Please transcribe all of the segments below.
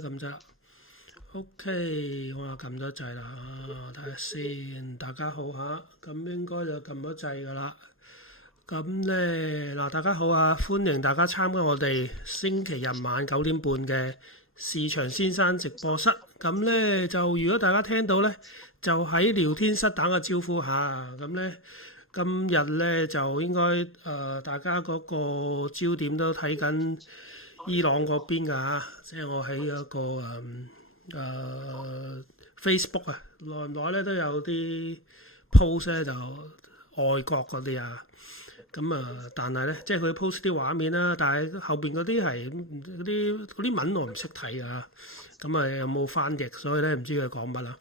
撳掣啦，OK，我又撳咗掣啦，睇下先。大家好嚇，咁應該就撳咗掣噶啦。咁呢，嗱，大家好啊，歡迎大家參加我哋星期日晚9點半嘅市場先生直播室。咁呢，就如果大家聽到呢，就喺聊天室打個招呼下。咁呢，今日呢，就應該大家嗰個焦點都睇緊伊朗嗰邊㗎嚇，即係我喺一個Facebook 啊，耐唔耐咧都有啲 post 咧就外國嗰啲啊，咁但係咧即係佢 post 啲畫面啦，但係後邊嗰啲係嗰啲文我唔識睇啊，咁有冇翻譯，所以咧唔知佢講乜啦。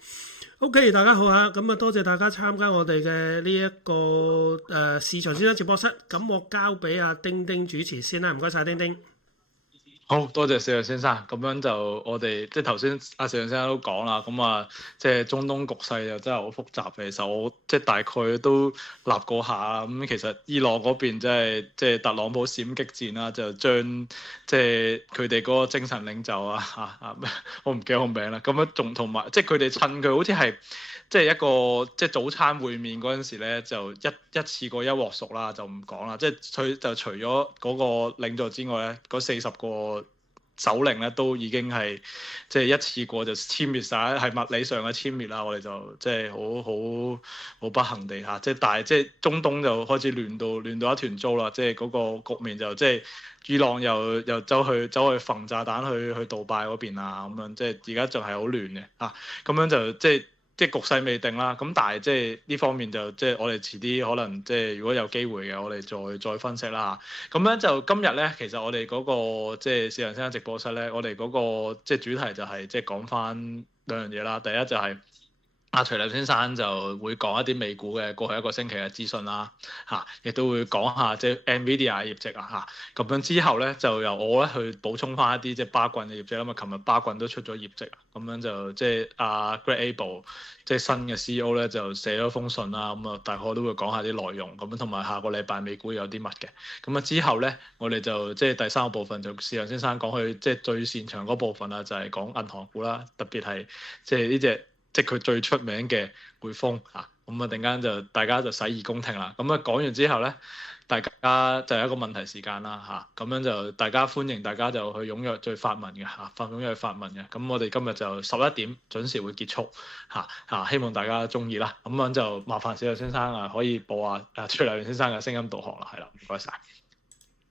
OK，大家好嚇，咁多謝大家參加我哋嘅呢一個市場先生直播室，咁我交俾阿丁丁主持先啦，唔該晒丁丁。好多謝四陽先生，咁樣就我哋即係頭先阿四陽先生都講啦，咁即係中東局勢又真係好複雜嘅。其實我即係大概都立過下咁，其實伊朗嗰邊即係特朗普閃擊戰啦，就將即係佢哋嗰個精神領袖我唔記得個名啦。咁樣仲同埋即係佢哋趁佢好似係即係一個即係早餐會面嗰陣時咧，就一次過一鑊熟啦，就唔講啦。即係佢就除咗嗰個領袖之外咧，嗰40個首領咧都已經係即係一次過就殲滅晒，係物理上嘅殲滅啦。我哋就即係好不幸地嚇，即係但係即係中東就開始亂到一團糟啦。即係嗰個局面就即係伊朗又走去揈炸彈去杜拜嗰邊啊，咁樣即係而家仲係好亂嘅嚇，咁樣就即係局勢未定啦，咁但係即係呢方面就即係我哋遲啲可能即係如果有機會嘅，我哋再分析啦。咁咧就今日咧，其實我哋嗰個即係市場先生直播室咧，我哋嗰個即係主題就係即係講翻兩樣嘢啦。第一就係徐立先生就會講一啲美股嘅過去一個星期嘅資訊啦，亦都會講下即係 Nvidia 業績啊，咁樣之後咧就由我咧去補充翻一啲即係巴郡嘅業績啦。琴日巴郡都出咗業績，咁樣就即係阿 Greg Abel 即係新嘅 CEO 咧就寫咗封信啦，咁大概都會講下啲內容，咁樣同埋下個禮拜美股有啲乜嘅。咁之後咧我哋就即係第三個部分就市場先生講佢即係最擅長嗰部分啦，就係講銀行股啦，特別係即係呢隻。即係佢最出名嘅匯豐嚇，咁突然間就大家就洗耳恭聽啦。咁講完之後咧，大家就有一個問題時間啦嚇，咁樣就大家歡迎大家就去踴躍再發問嘅嚇，踴躍去發問嘅。咁我哋今日就11點準時會結束嚇，希望大家中意啦。咁樣就麻煩小劉先生可以播下徐立元先生嘅聲音導航啦，係啦，唔該晒。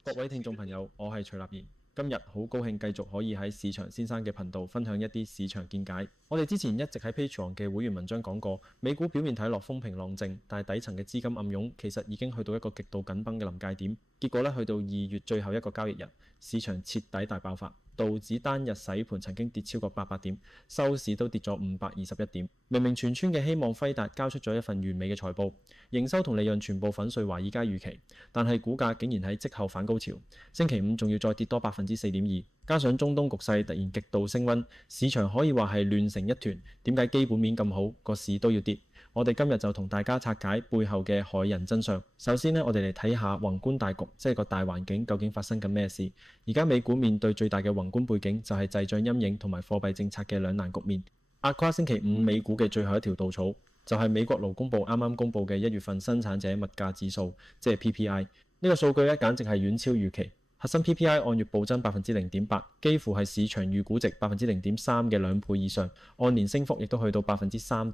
各位聽眾朋友，我係徐立賢。今日好高興繼續可以喺市場先生嘅頻道分享一啲市場見解。我哋之前一直喺 Patreon 嘅會員文章講過，美股表面睇落風平浪靜，但係底層嘅資金暗湧其實已經去到一個極度緊繃嘅臨界點。結果去到2月最後一個交易日，市場徹底大爆發，道指單日洗盤曾經跌超過800點，收市都跌咗521點。明明全村嘅希望輝達交出咗一份完美嘅財報，營收同利潤全部粉碎華爾街預期，但係股價竟然喺績後反高潮，星期五仲要再跌多4.2%，加上中東局勢突然極度升溫，市場可以話係亂成一團。點解基本面咁好，個市都要跌？我哋今日就同大家拆解背後嘅駭人真相。首先我哋嚟睇下宏觀大局，即係個大環境究竟發生緊咩事。而家美股面對最大嘅宏觀背景就係滯脹陰影同埋貨幣政策嘅兩難局面。壓垮星期五美股嘅最後一條稻草，就係美國勞工部啱啱公布嘅1月份生產者物價指數，即係 PPI。呢個數據簡直係遠超預期。核心 PPI 按月暴增0.8%，幾乎係市場預估值0.3%嘅2倍以上，按年升幅亦都去到3.6%。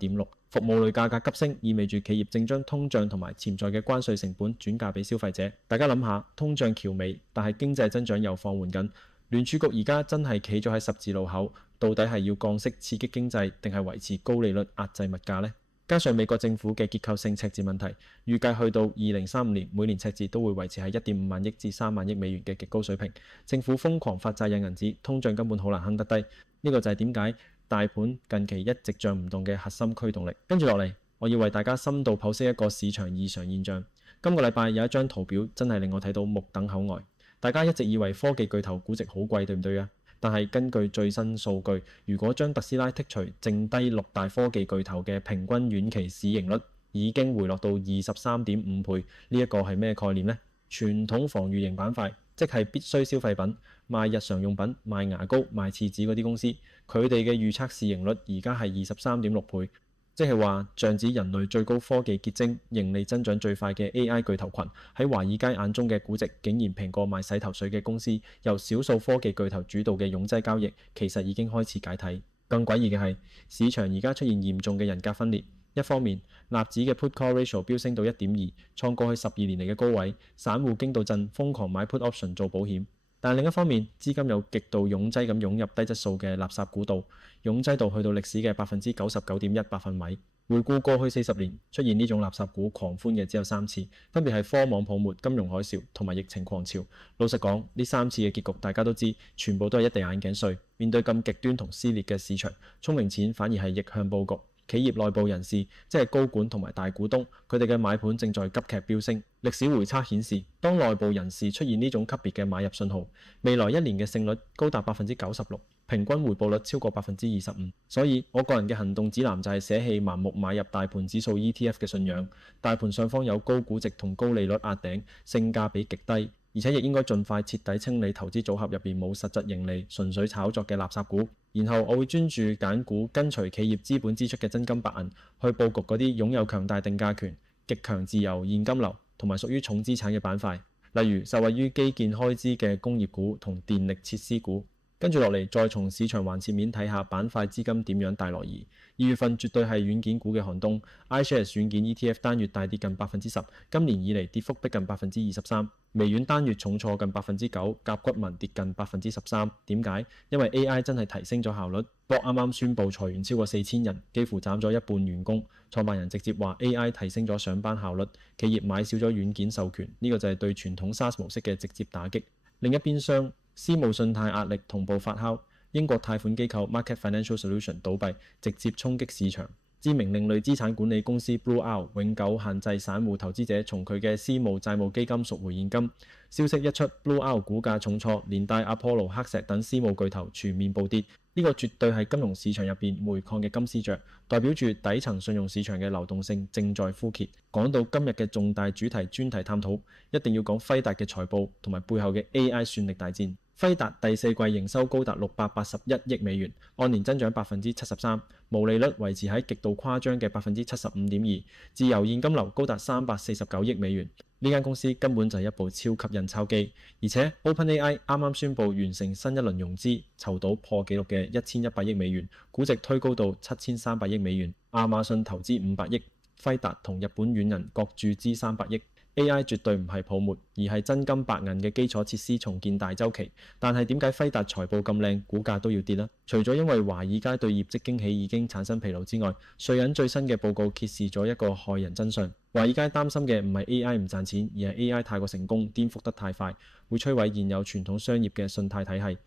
服務類價格急升，意味住企業正將通脹同埋潛在嘅關稅成本轉嫁俾消費者。大家諗下，通脹翹尾，但係經濟增長又放緩緊，聯儲局而家真係企咗喺十字路口，到底係要降息刺激經濟，定係維持高利率壓制物價呢？加上美國政府嘅結構性赤字問題，預計去到2035年，每年赤字都會維持喺1.5萬億至3萬億美元嘅極高水平。政府瘋狂發債印銀紙，通脹根本好難坑得低。呢個就係點解大盤近期一直漲唔動嘅核心驅動力。跟住落嚟，我要為大家深度剖析一個市場異常現象。今個禮拜有一張圖表真係令我睇到目瞪口呆。大家一直以為科技巨頭估值好貴，對唔對啊？但係根據最新數據，如果將特斯拉剔除，剩低6大科技巨頭嘅平均遠期市盈率已經回落到23.5倍。呢一個係咩概念呢？傳統防禦型板塊，即係必需消費品，賣日常用品、賣牙膏、賣廁紙嗰啲公司，佢哋嘅預測市盈率而家係23.6倍，即係話像指人類最高科技結晶、盈利增長最快嘅 AI 巨頭群，喺華爾街眼中嘅估值竟然平過賣洗頭水嘅公司。由少數科技巨頭主導嘅擁擠交易，其實已經開始解體。更詭異嘅係，市場而家出現嚴重嘅人格分裂。一方面，納指嘅 put call ratio 飆升到 1.2， 創過去12年嚟嘅高位，散戶驚到震，瘋狂買 put option 做保險。但另一方面，資金有極度擁擠咁湧入低質素嘅垃圾股度，擁擠度去到歷史嘅 99.1%百分位。回顧過去40年，出現呢種垃圾股狂歡嘅只有3次，分別係科網泡沫、金融海嘯同埋疫情狂潮。老實講，呢3次嘅結局大家都知，全部都係一地眼鏡碎。面對咁極端同撕裂嘅市場，聰明錢反而係逆向佈局。企業內部人士，即係高管同埋大股東，佢哋嘅買盤正在急劇飆升。歷史回測顯示，當內部人士出現呢種級別嘅買入信號，未來1年嘅勝率高達 96%， 平均回報率超過 25%。所以我個人嘅行動指南就係捨棄盲目買入大盤指數 ETF 嘅信仰。大盤上方有高估值同高利率壓頂，性價比極低，而且亦應該盡快徹底清理投資組合入邊冇實質盈利、純粹炒作嘅垃圾股。然後我會專注揀股，跟隨企業資本支出嘅真金白銀，去佈局嗰啲擁有強大定價權、極強自由現金流同埋屬於重資產嘅板塊，例如受惠於基建開支嘅工業股同電力設施股。跟住落嚟，再從市場橫切面睇下板塊資金點樣大挪移。2月份絕對係軟件股嘅寒冬 ，iShares 軟件 ETF 單月大跌近 10%， 今年以嚟跌幅逼近 23%。微軟單月重挫近 9%， 甲骨文跌近 13%。點解？因為 AI 真係提升咗效率。博啱啱宣布裁員超過4000人，幾乎斬咗一半員工。創辦人直接話 AI 提升咗上班效率，企業買少咗軟件授權，呢個就係對傳統 SaaS 模式嘅直接打擊。另一邊廂，私募信貸壓力同步發酵，英國貸款機構 Market Financial Solutions 倒閉，直接衝擊市場。知名另類資產管理公司 Blue Owl 永久限制散戶投資者從佢嘅私募債務基金贖回現金。消息一出， Blue Owl 股價重挫，連帶 Apollo、黑石等私募巨頭全面暴跌。呢個絕對係金融市場入邊煤礦嘅金絲雀，代表住底層信用市場嘅流動性正在枯竭。講到今日嘅重大主題專題探討，一定要講輝達嘅財報同埋背後嘅 AI 算力大戰。輝達第四季營收高達681億美元，按年增長 73%， 毛利率維持喺極度誇張嘅 75.2%， 自由現金流高達349億美元。呢間公司根本就係一部超級印鈔機，而且 OpenAI 啱啱宣布完成新一輪融資，籌到破紀錄嘅1100億美元，估值推高到7300億美元。亞馬遜投資500億，輝達同日本軟銀各注資300億。AI 絕對唔係泡沫，而係真金白銀嘅基礎設施重建大周期。但係點解輝達財報咁靚，股價都要跌呢？除咗因為華爾街對業績驚喜已經產生疲勞之外，瑞銀最新嘅報告揭示咗一個駭人真相。華爾街擔心嘅唔係 AI 唔賺錢，而係 AI 太過成功，顛覆得太快，會摧毀現有傳統商業嘅信貸體系。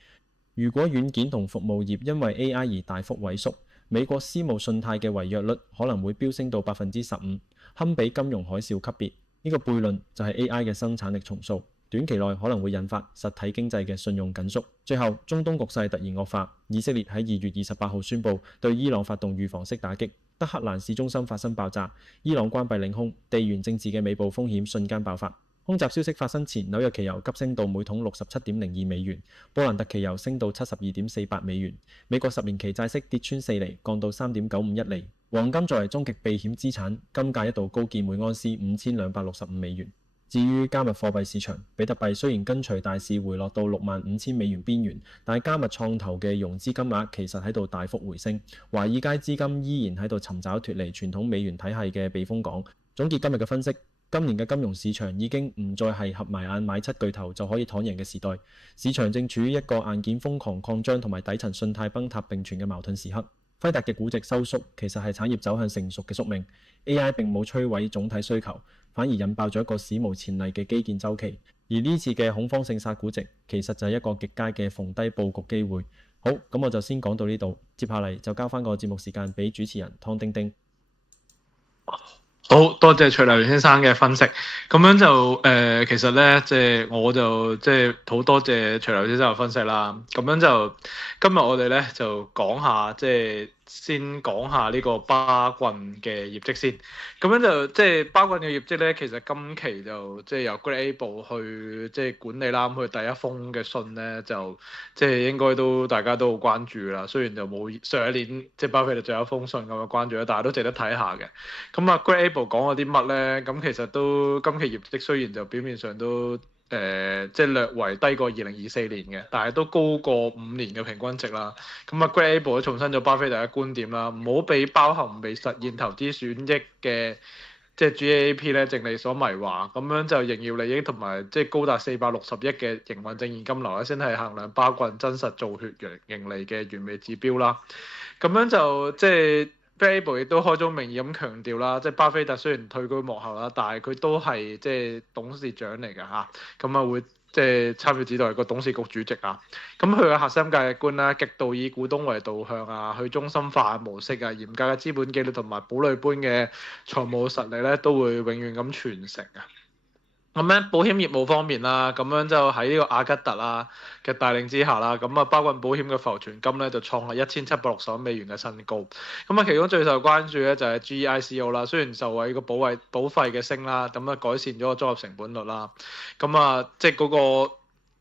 如果軟件同服務業因為 AI 而大幅萎縮，美國私募信貸嘅違約率可能會飆升到 15%， 堪比金融海嘯級別。呢個悖論就係 AI 嘅生產力重塑，短期內可能會引發實體經濟嘅信用緊縮。最後，中東局勢突然惡化，以色列喺2月28號宣布對伊朗發動預防式打擊，德黑蘭市中心發生爆炸，伊朗關閉領空，地緣政治嘅尾部風險瞬間爆發。空襲消息發生前，紐約期油急升到每桶67.02美元，布蘭特期油升到72.48美元，美國10年期債息跌穿4厘，降到3.951厘。黃金作為終極避險資產，金價一度高見每盎司5265美元。至於加密貨幣市場，比特幣雖然跟隨大市回落到65000美元邊緣，但係加密創投嘅融資金額其實喺度大幅回升，華爾街資金依然喺度尋找脫離傳統美元體系嘅避風港。總結今日嘅分析，今年嘅金融市場已經唔再係合埋眼買7巨頭就可以躺贏嘅時代，市場正處於一個硬件瘋狂擴張同埋底層信貸崩塌並存嘅矛盾時刻。輝達嘅估值收縮其實係產業走向成熟嘅宿命。 AI 並冇摧毀總體需求，反而引爆咗一個史無前例嘅基建週期。而呢次嘅恐慌性殺估值，其實就係一個極佳嘅逢低佈局機會。好，咁我就先講到呢度，接下嚟就交翻個節目時間俾主持人湯丁丁。好多謝徐立元先生嘅分析，咁樣就其實咧，即係我就即係好多謝徐立元先生嘅分析啦。咁樣就今日我哋咧就講下即係先講下呢個巴郡嘅業績先。咁樣就即係巴郡嘅業績咧，其實今期就即係由 Grable 去即係管理啦。咁佢第一封嘅信咧，就即係應該都大家都好關注啦。雖然就冇上一年即係巴菲特最後一封信咁嘅關注啦，但係都值得睇下嘅。咁啊，Grable 講咗啲乜咧？咁其實都今期業績雖然就表面上都即係略為低過2024年嘅，但係都高過5年嘅平均值啦。咁啊，Grable 都重申咗巴菲特嘅觀點啦，唔好俾包含未實現投資損益嘅即係 GAAP 咧淨利所迷惑，咁樣就營業利益同埋即係高達460億嘅營運正現金流咧，先係衡量巴郡真實造血盈利嘅完美指標啦。咁樣就即係。Grable 亦都開宗明義咁強調啦，即係巴菲特雖然退居幕後啦，但係佢都係即係董事長嚟㗎嚇，咁啊會即係參與指導係個董事局主席啊。咁佢嘅核心價值觀啦，極度以股東為導向啊，去中心化模式啊，嚴格嘅資本紀律同埋堡壘般嘅財務實力咧，都會永遠咁傳承啊。咁樣保險業務方面啦，咁樣就喺呢個阿吉特啦嘅帶領之下啦，咁啊巴郡保險嘅浮存金咧就創下1760億美元嘅新高。咁啊其中最受關注咧就係 GICO 啦，雖然受惠個保費嘅升啦，咁啊改善咗個綜合成本率啦，咁啊即係嗰個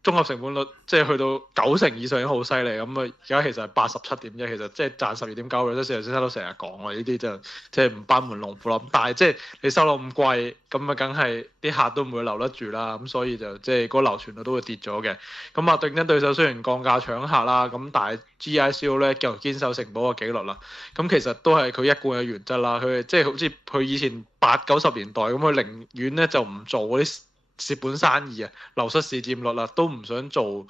綜合成本率即係去到90%以上已經好犀利，咁啊而家其實係87.1，其實即係賺12.9%，石頭先生都成日講喎，呢啲就即係唔班門弄斧啦。但係即係你收到咁貴，咁啊梗係啲客都唔會留得住啦，咁所以就即係嗰個流傳率都會跌咗嘅。咁啊競爭對手雖然降價搶客啦，咁但係 GICO 咧就堅守承保嘅紀律啦。咁其實都係佢一貫嘅原則啦。佢即係好似佢以前80-90年代咁，佢寧願咧就唔做嗰啲蝕本生意啊，流失市佔率啦，都唔想做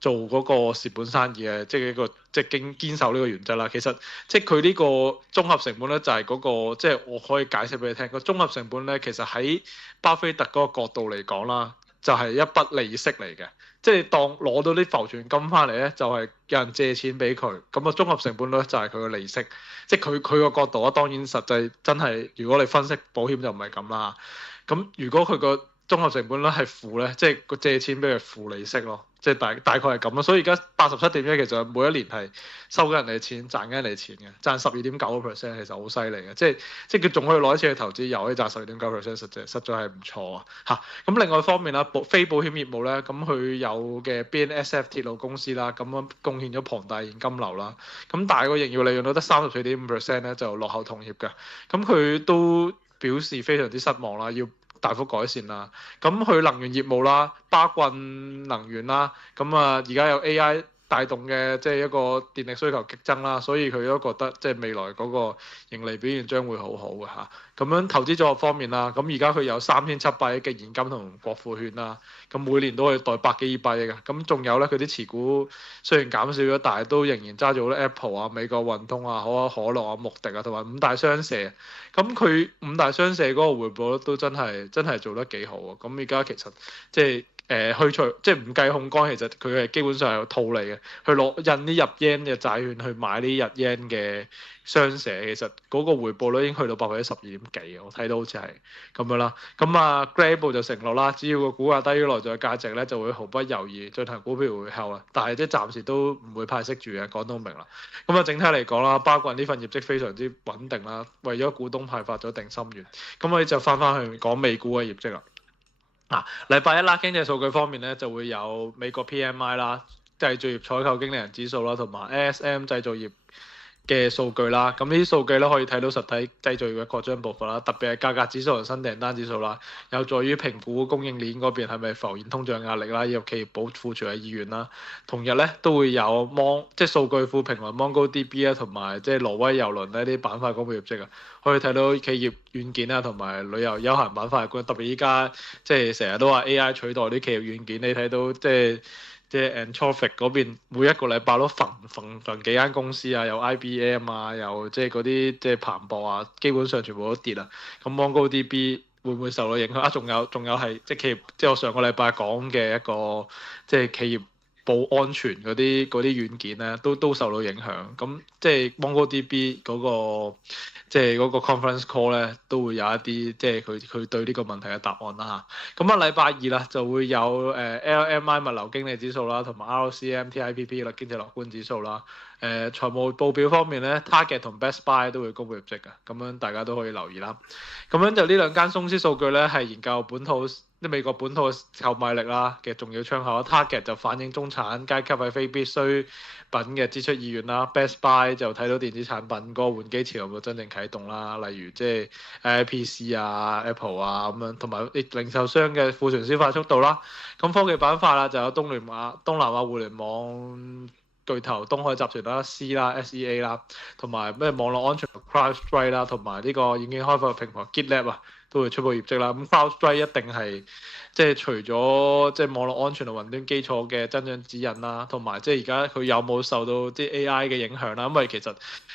嗰個蝕本生意嘅，即係一個即係堅守呢個原則啦。其實即係佢呢個綜合成本咧，就係嗰個即係我可以解釋俾你聽，個綜合成本咧，其實喺巴菲特嗰個角度嚟講啦，就係一筆利息嚟嘅。即係當攞到啲浮存金翻嚟咧，就係有人借錢俾佢，咁啊綜合成本率就係佢嘅利息。即係佢個角度啊，當然實際真係如果你分析保險就唔係咁啦。咁如果佢個綜合成本率係負咧，即係個借錢俾佢負利息咯，即係大概係咁咯。所以而家87.1其實每一年係收緊人哋錢，賺緊人哋錢嘅，賺12.9%，其實好犀利嘅。即係佢仲可以攞一次去投資，又可以賺12.9%，實在係唔錯啊嚇。咁另外一方面啦，非保險業務咧，咁佢有嘅 BNSF 鐵路公司啦，咁樣貢獻咗龐大現金流啦。咁但係個營業利潤率得34.5%咧，就落後同業嘅。咁佢都表示非常之失望啦，要大幅改善啦，咁佢能源業務啦，巴郡能源啦，咁啊而家有 AI 帶動嘅即係一個電力需求激增啦，所以佢都覺得即係未來嗰個盈利表現將會好好嘅嚇。咁樣投資組合方面啦，咁而家佢有3700億嘅現金同國庫券啦，咁每年都可以袋百幾億嘅。咁仲有咧，佢啲持股雖然減少咗，但係都仍然揸住好多 Apple 啊、美國運通啊、可口可樂啊、穆迪啊，同埋五大商社。咁佢五大商社嗰個回報率都真係做得幾好啊！咁而家其實即係去除即係唔計控乾，其實佢係基本上係套利嘅，去攞印啲入 yen 嘅債券去買啲日 yen 嘅商社，其實嗰個回報率已經去到12.2%幾，我睇到好似係咁樣啦。咁啊 Grable 就承諾啦，只要個股價低於內在價值咧，就會毫不猶豫進行股票回購啊。但係即係暫時都唔會派息住嘅，講到明啦。咁啊整體嚟講啦，巴郡呢份業績非常之穩定啦，為咗股東派發咗定心丸。咁我哋就翻去講美股嘅業績啦。禮拜一啦，經濟數據方面咧就會有美國 PMI 啦、製造業採購經理人指數啦，同埋 ASM 製造業嘅數據啦。咁呢啲數據咧可以睇到實體製造業嘅擴張步伐啦，特別係價格指數同新訂單指數啦，有助於評估供應鏈嗰邊係咪浮現通脹壓力啦，以及企業保庫存嘅意願啦。同日咧都會有即係數據庫評論 MongoDB 啊，同埋即係挪威郵輪呢啲板塊公布業績啊。可以睇到企業軟件啊，同埋旅遊休閒板塊嘅，特別依家即係成日都話 AI 取代啲企業軟件，你睇到即係 Anthropic 嗰邊每一個禮拜都焚幾間公司啊，有 IBM 啊，有即係嗰啲即係彭博啊，基本上全部都跌啦。咁 MongoDB 會唔會受到影響啊？仲有係即係企業，即係我上個禮拜講嘅一個即係企業保安全嗰啲軟件咧，都受到影響。咁即係 MongoDB 嗰個即係嗰個 conference call 咧，都會有一啲即係佢對呢個問題嘅答案啦嚇。咁啊禮拜二啦就會有LMI 物流經理指數啦，同埋 RCM TIPP 啦經濟樂觀指數啦。財務報表方面咧，Target 同 Best Buy 都會公布業績嘅，咁樣大家都可以留意啦。咁樣就呢兩間公司數據咧係研究美國本土嘅購買力啦嘅重要窗口。Target 就反映中產階級喺非必需品嘅支出意願啦。Best Buy 就睇到電子產品嗰個換機潮有冇真正啟動啦，例如即係PC 啊、Apple 啊咁樣，同埋零售商嘅庫存消化速度啦。咁科技板塊啦就有東南亞互聯網巨頭東海集團啦、SEA 啦，同埋咩網絡安全 CrowdStrike 啦，同埋呢個軟件開發嘅平台 GitLab 啊，都會出報業績啦。咁 CrowdStrike 一定係即係除咗即係網絡安全同雲端基礎嘅增長指引啦，同埋即係而家佢有冇受到啲 AI 嘅影響啦？因為其實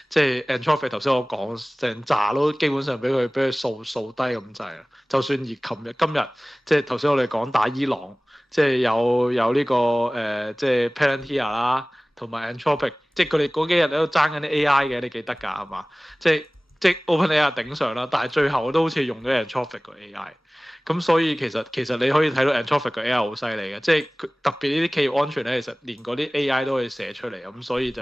即係 Anthropic 頭先我講成扎都基本上俾佢掃低咁滯啦。就算而今日即係頭先我哋講打伊朗，即係有呢個即係 Palantir 啦。同埋 Anthropic， 即係佢哋嗰幾日喺度爭緊啲 AI 嘅，你記得㗎係嘛？即係 OpenAI 頂上啦，但係最後都好似用咗 Anthropic 個 AI。咁所以其實你可以睇到 Anthropic 個 AI 好犀利嘅，即係特別呢啲企業安全咧，其實連嗰啲 AI 都可以寫出嚟，咁所以就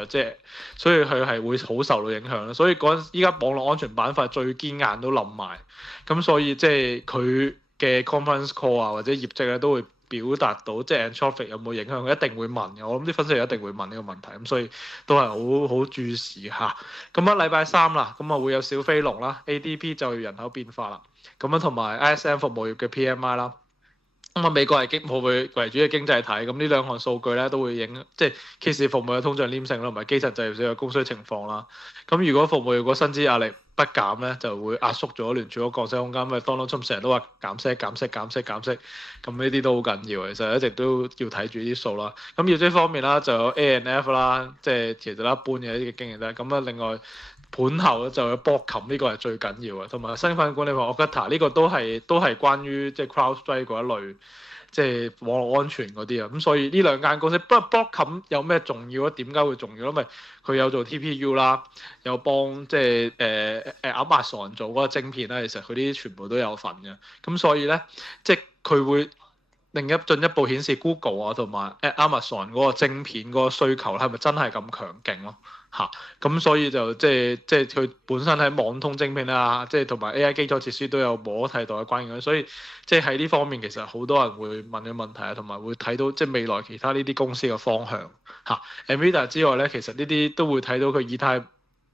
所以佢係會好受到影響啦。所以依家網絡安全板塊最堅硬都冧埋，咁所以即係佢嘅 conference call 啊或者業績咧都會表達到即係 Anthropic 有冇影響，佢一定會問嘅。我諗啲分析員一定會問呢個問題，咁所以都係好注視嚇。咁啊禮拜三啦，咁啊會有小飛龍啦、ADP 就業人口變化啦，咁樣同埋 ISM 服務業嘅 PMI 啦。咁啊美國係服務為主嘅經濟體，咁呢兩項數據咧都會即係揭示服務嘅通脹黏性啦，同埋基層就業市場嘅供需情況啦。咁如果服務業個薪資壓力不減咧，就會壓縮咗聯儲局降息空間。因為 Donald Trump 成日都話減息，咁呢啲都好緊要。其實一直都要睇住啲數啦。咁業績方面啦，就有 A&F 啦，即係其實一般嘅一啲經驗咧。咁啊，另外盤後咧就有 Broadcom 呢個係最緊要嘅，同埋身份管理法 Okta 呢個都係關於即係 CrowdStrike 嗰一類。即係網絡安全嗰啲啊，咁所以呢兩間公司，不過 Broadcom 有咩重要啊？點解會重要？因為佢有做 TPU 啦，有幫即係Amazon 做嗰個晶片啦，其實佢啲全部都有份嘅。咁所以咧，即係佢會進一步顯示 Google 啊同埋 Amazon 嗰個晶片嗰個需求係咪真係咁強勁咯？咁所以就即係佢本身喺網通晶片啊，即係同埋 AI 基礎設施都有無可替代嘅關鍵，所以即係喺呢方面其實好多人會問嘅問題啊，同埋會睇到即係未來其他呢啲公司嘅方向NVIDIA 之外咧，其實呢啲都會睇到佢以太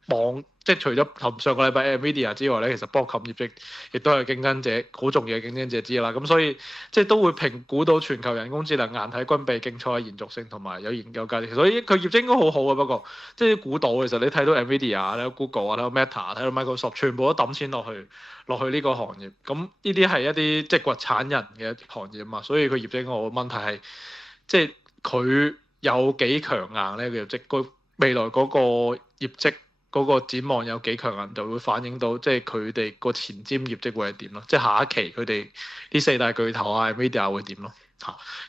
網，即係除咗上個禮拜 NVIDIA 之外咧，其實 Broadcom 業績亦都係競爭者好重要嘅競爭者之一啦。咁所以即係都會評估到全球人工智能硬體軍備競賽嘅延續性同埋有研究價值。所以佢業績應該好好嘅，不過即係估到其實你睇到 NVIDIA 睇到 Google 啊、睇到 Meta、睇到 Microsoft 全部都抌錢落去呢個行業。咁呢啲係一啲即係掘產人嘅行業啊嘛，所以佢業績好。問題係即係佢有幾強硬咧？佢業績未來嗰個業績嗰個展望有幾強硬，就會反映到即係佢哋個前瞻業績會係點咯。即係下一期佢哋呢四大巨頭啊 NVIDIA 會點咯。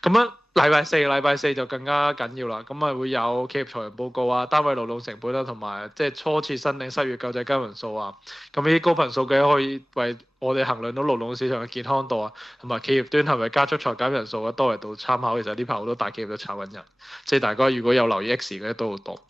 咁樣禮拜四就更加緊要啦。咁啊會有企業財務報告啊、單位勞動成本啦，同埋即係初次申領失業救濟金人數啊。咁呢啲高頻數據可以為我哋衡量到勞動市場嘅健康度啊，同埋企業端係咪加速裁減人數啊，多維度參考。其實呢排好多大企業都炒緊人，即係大家如果有留意 X 嘅都好多。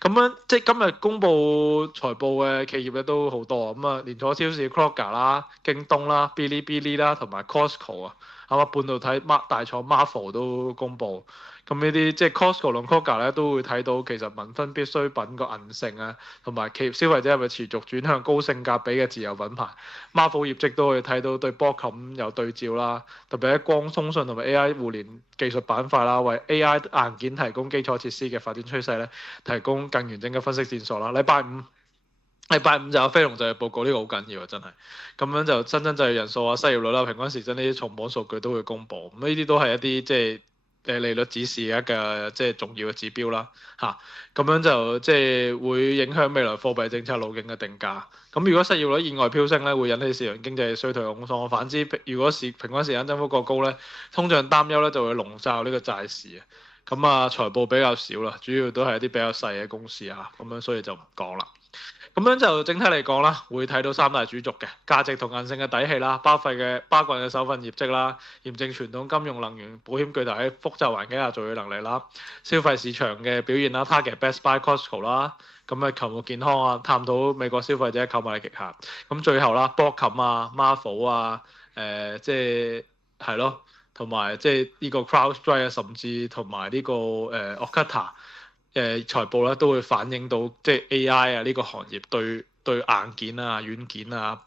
咁樣即係今日公布財報嘅企業咧都好多。咁啊，連鎖超市 Kroger 啦、京東啦、Bilibili 啦，同埋 Costco 啊。半導體大廠 Marvell 都公布，咁呢啲即係 Costco 同 Kroger 咧都會睇到其實民生必需品個韌性啊，同埋企業消費者係咪持續轉向高性價比嘅自有品牌。Marvell 業績都可以睇到對 Broadcom 有對照啦，特別喺光通訊同埋 AI 互聯技術板塊啦，為 AI 硬件提供基礎設施嘅發展趨勢咧，提供更完整嘅分析線索啦。禮拜五就有非農就業報告，呢個好緊要啊，真係。咁樣就新增就業人數啊、失業率啦、平均時薪呢啲重磅數據都會公布。咁呢啲都係一啲即係利率指示嘅即係重要嘅指標啦。咁樣就即係會影響未來貨幣政策路徑嘅定價。咁如果失業率意外飆升咧，會引起市場經濟衰退嘅恐慌。反之，如果平均時間增幅過高咧，通脹擔憂咧就會籠罩呢個債市啊。咁啊財報比較少啦，主要都係一啲比較細嘅公司啊，咁樣所以就唔講啦。咁樣就整體嚟講啦，會睇到三大主軸嘅價值同韌性嘅底氣啦，巴郡嘅首份業績啦，驗證傳統金融、能源、保險巨頭喺複雜環境下做嘅能力啦，消費市場嘅表現啦，Target、Best Buy、Costco 啦，咁啊球務健康啊，探討美國消費者購買力極限。咁最後啦，Broadcom 啊、Marvel 啊，即係咯，同埋即係呢個 CrowdStrike 啊，甚至同埋呢個Okta。財報咧都會反映到即係 AI 啊呢個行業對硬件啊、軟件啊、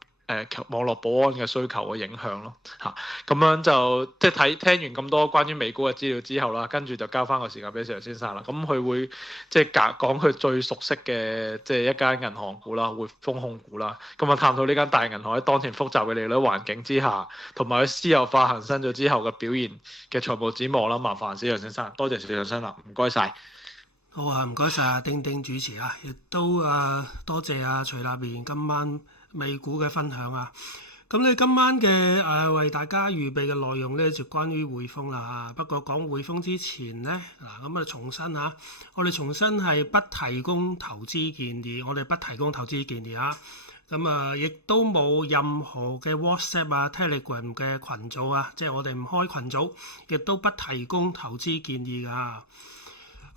網絡保安嘅需求嘅影響咯嚇。咁樣就即係聽完咁多關於美股嘅資料之後啦，跟住就交翻個時間俾石先生啦。咁佢會即係講佢最熟悉嘅即係一間銀行股啦，匯豐控股啦。咁啊探討呢間大銀行喺當前複雜嘅利率環境之下，同埋佢私有化行新咗之後嘅表現嘅財務展望啦。麻煩石先生，多謝石先生啦，唔該晒。好啊，唔該晒阿丁丁主持啊，亦都多謝阿徐立賢今晚美股嘅分享啊。咁你今晚嘅為大家預備嘅內容咧就關於匯豐啦。不過講匯豐之前咧，嗱咁重申嚇，我哋重申係不提供投資建議，我哋不提供投資建議啊。咁亦都冇任何嘅 WhatsApp 啊、Telegram 嘅群組啊，即係我哋唔開群組，亦都不提供投資建議㗎。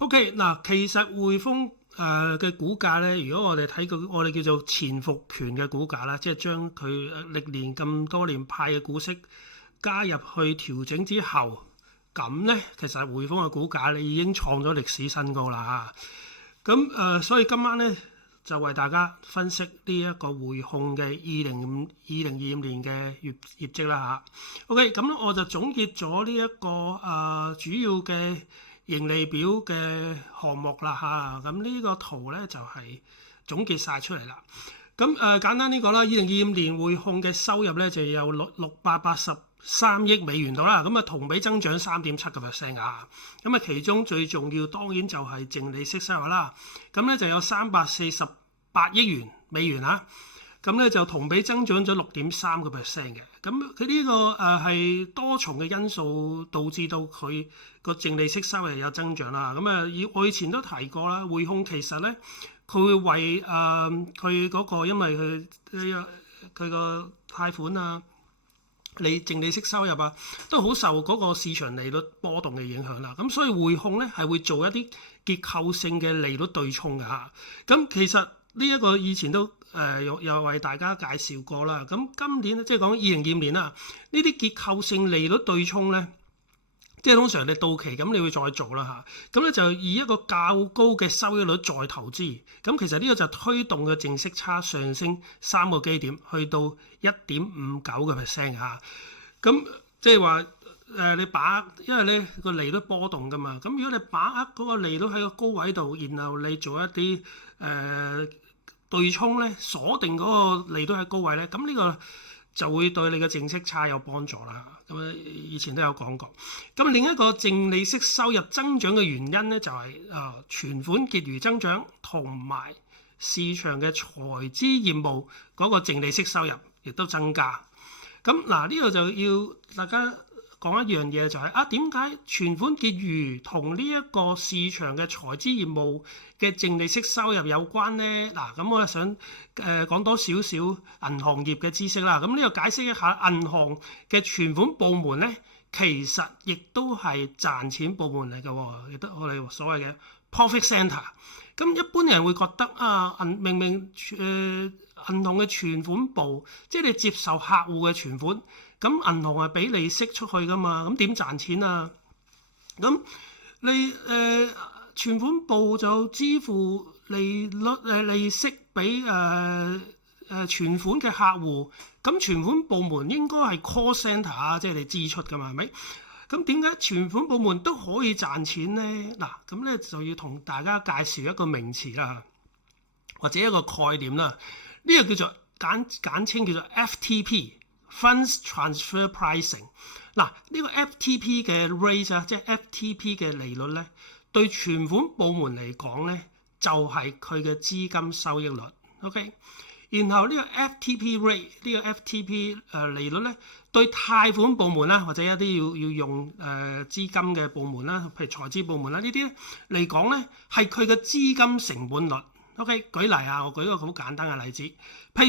OK， 嗱，其實匯豐嘅股價咧，如果我哋睇個我哋叫做前復權嘅股價啦，即係將佢歷年咁多年派嘅股息加入去調整之後，咁咧其實匯豐嘅股價咧已經創咗歷史新高啦嚇。咁所以今晚咧就為大家分析呢一個匯控嘅2025年嘅業績啦嚇。OK， 咁我就總結咗呢一個主要嘅盈利表嘅項目啦嚇，咁呢個圖咧就係總結晒出嚟啦。咁簡單呢個啦，2025年匯控嘅收入咧就有683億美元到啦，咁同比增長3.7% 啊。咁其中最重要當然就係淨利息收入啦，咁咧就有348億元美元啊。咁咧就同比增長咗6.3%嘅，咁佢呢個係多重嘅因素導致到佢個淨利息收入有增長啦。咁我以前都提過啦，匯控其實咧佢會為佢嗰個因為佢個貸款啊、淨利息收入啊，都好受嗰個市場利率波動嘅影響啦。咁所以匯控咧係會做一啲結構性嘅利率對沖㗎嚇。咁其實呢一個以前都又為大家介紹過啦。咁今年咧，即係講2025年啦，呢啲結構性利率對沖咧，即係通常你到期咁，你會再做啦嚇。咁咧就以一個較高嘅收益率再投資。咁其實呢個就推動嘅淨息差上升3個基點，去到1.59% 嚇。咁即係話你把握，因為咧個利率波動噶嘛。咁如果你把握嗰個利率喺個高位度，然後你做一啲對沖咧，鎖定嗰個利率喺高位咧，咁呢個就會對你嘅淨息差有幫助啦。咁以前都有講過。咁另一個淨利息收入增長嘅原因咧，就係存款結餘增長同埋市場嘅財資業務嗰個淨利息收入亦都增加。咁嗱，呢度就要大家講一樣嘢，就係點解存款結餘同呢一個市場嘅財資業務嘅淨利息收入有關呢？嗱，咁我想講多少少銀行業嘅知識啦。咁呢個解釋一下，銀行嘅存款部門咧，其實亦都係賺錢部門嚟嘅，亦都我哋所謂嘅 profit centre。咁一般人會覺得明明銀行嘅存款部，即係你接受客戶嘅存款。咁銀行係俾利息出去噶嘛，咁點賺錢啊？咁你存款部就支付利息俾存款嘅客戶，咁存款部門應該係 call centre 啊，即係你支出噶嘛，係咪？咁點解存款部門都可以賺錢咧？嗱，咁咧就要同大家介紹一個名詞啦，或者一個概念啦。呢個叫做簡稱叫做 FTP。Funds Transfer Pricing。 嗱，呢個 FTP 嘅 rate 啊，即係 FTP 嘅利率咧，對存款部門嚟講咧，就係佢嘅資金收益率。OK， 然後呢個 FTP rate 呢個 FTP 利率咧，對對貸款部門啦，或者一啲要用資金嘅部門啦，譬如財資部門啦，呢啲嚟講咧，係佢嘅資金成本率。OK， 舉例啊，我舉一個好簡單嘅例子，譬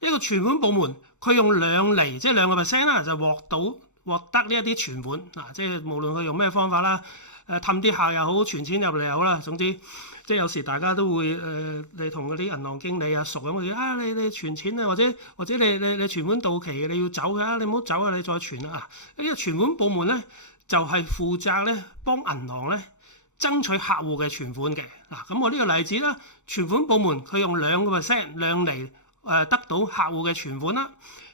如一個存款部門，佢用2厘，即係2% 啦，就獲得呢一啲存款嗱，即係無論佢用咩方法啦，氹啲客又好，存錢入嚟又好啦，總之即係有時大家都會你同嗰啲銀行經理啊熟咁嘅啊，你存錢啊，或者你存款到期嘅你要走嘅，你唔好走啊，你再存啊，呢個存款部門咧就係負責咧幫銀行咧爭取客戶嘅存款嘅嗱，咁我呢個例子啦，存款部門佢用2%嚟得到客戶嘅存款啦，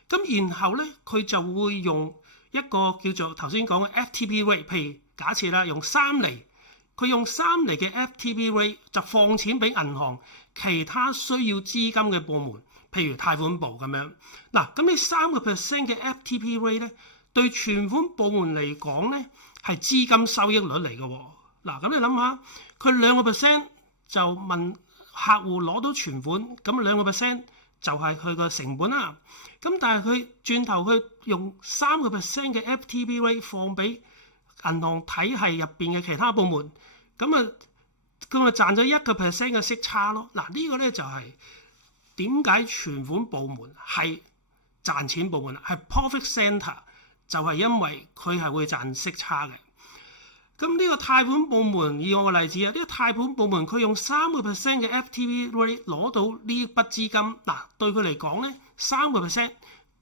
咁然後咧佢就會用一個叫做頭先講嘅 FTP rate， 譬如假設啦用3厘，佢用3厘嘅 FTP rate 就放錢俾銀行其他需要資金嘅部門，譬如貸款部咁樣嗱，咁呢3% 嘅 FTP rate 咧對存款部門嚟講咧係資金收益率嚟嘅喎。嗱，咁你諗下，佢2% 就問客戶攞到存款，咁2% 就係佢個成本啦。咁但係佢轉頭佢用3% 嘅 FTP rate 放俾銀行體系入邊嘅其他部門，咁咪賺咗1% 嘅息差咯。嗱，呢個咧就係點解存款部門係賺錢部門啦，係 profit center， 就係因為佢係會賺息差嘅。咁呢個貸款部門以我個例子啊，呢個貸款部門佢用3% 嘅 FTP rate 攞到呢筆資金，嗱對佢嚟講咧，3%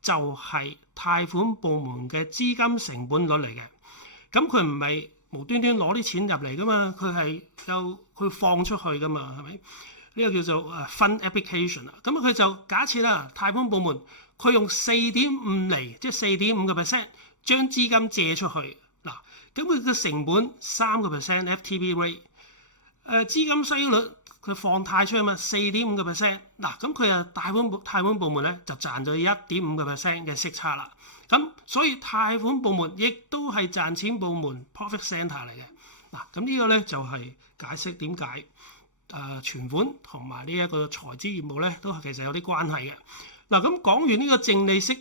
就係貸款部門嘅資金成本率嚟嘅。咁佢唔係無端端攞啲錢入嚟噶嘛，佢係佢放出去噶嘛，係咪？呢個叫做fund application 啊。咁佢就假設啦，貸款部門佢用4.5厘，即係4.5% 將資金借出去。嗱，咁佢嘅成本3% FTP rate， 資金收益率佢放貸出去嘛 4.5%， 嗱咁佢啊貸款部門咧就賺咗1.5% 嘅息差啦。咁所以貸款部門亦都係賺錢部門 profit center 嚟嘅。嗱，咁呢個咧就係解釋點解存款同埋呢一個財資業務咧都其實有啲關係嘅。嗱，咁講完呢個淨利息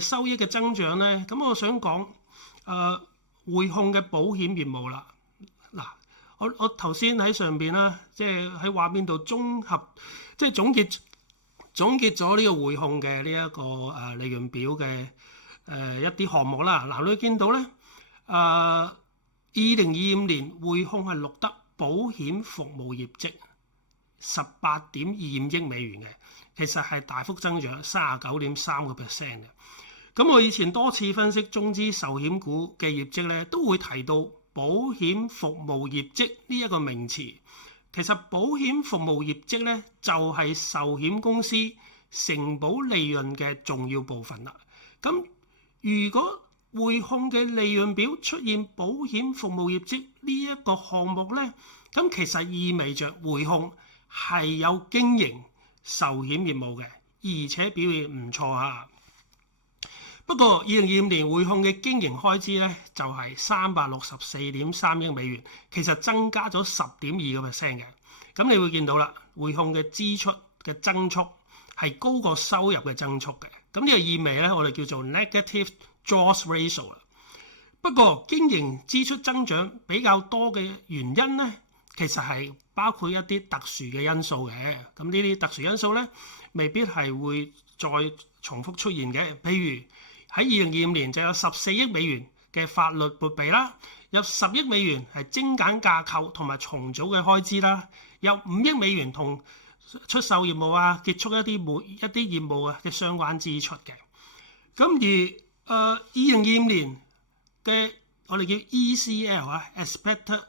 收益嘅增長咧，咁我想講匯控嘅保險業務啦。嗱，我頭先喺上邊啦，即係喺畫面度綜合，即係總結咗呢個匯控嘅呢一個利潤表嘅一啲項目啦。嗱，你會見到咧2025年匯控係錄得保險服務業績18.25億美元嘅，其實係大幅增長39.3%嘅。咁我以前多次分析中資壽險股嘅業績咧，都會提到保險服務業績呢一個名詞。其實保險服務業績咧就係壽險公司承保利潤嘅重要部分啦。咁如果匯控嘅利潤表出現保險服務業績呢一個項目咧，咁其實意味着匯控係有經營壽險業務嘅，而且表現唔錯啊。不過2025年匯控嘅經營開支咧就係364.3億美元，其實增加咗10.2%嘅。咁你會見到啦，匯控嘅支出嘅增速係高過收入嘅增速嘅。咁呢個意味咧，我哋叫做 negative jaws ratio 啦。不過經營支出增長比較多嘅原因咧，其實係包括一啲特殊嘅因素嘅。咁呢啲特殊因素咧，未必係會再重複出現嘅。譬如喺2025年就有14億美元嘅法律撥備啦，有10億美元係精簡架構同埋重組嘅開支啦，有5億美元同出售業務啊、結束一啲業務啊嘅相關支出嘅。咁而2025年嘅我哋叫 ECL 啊 expected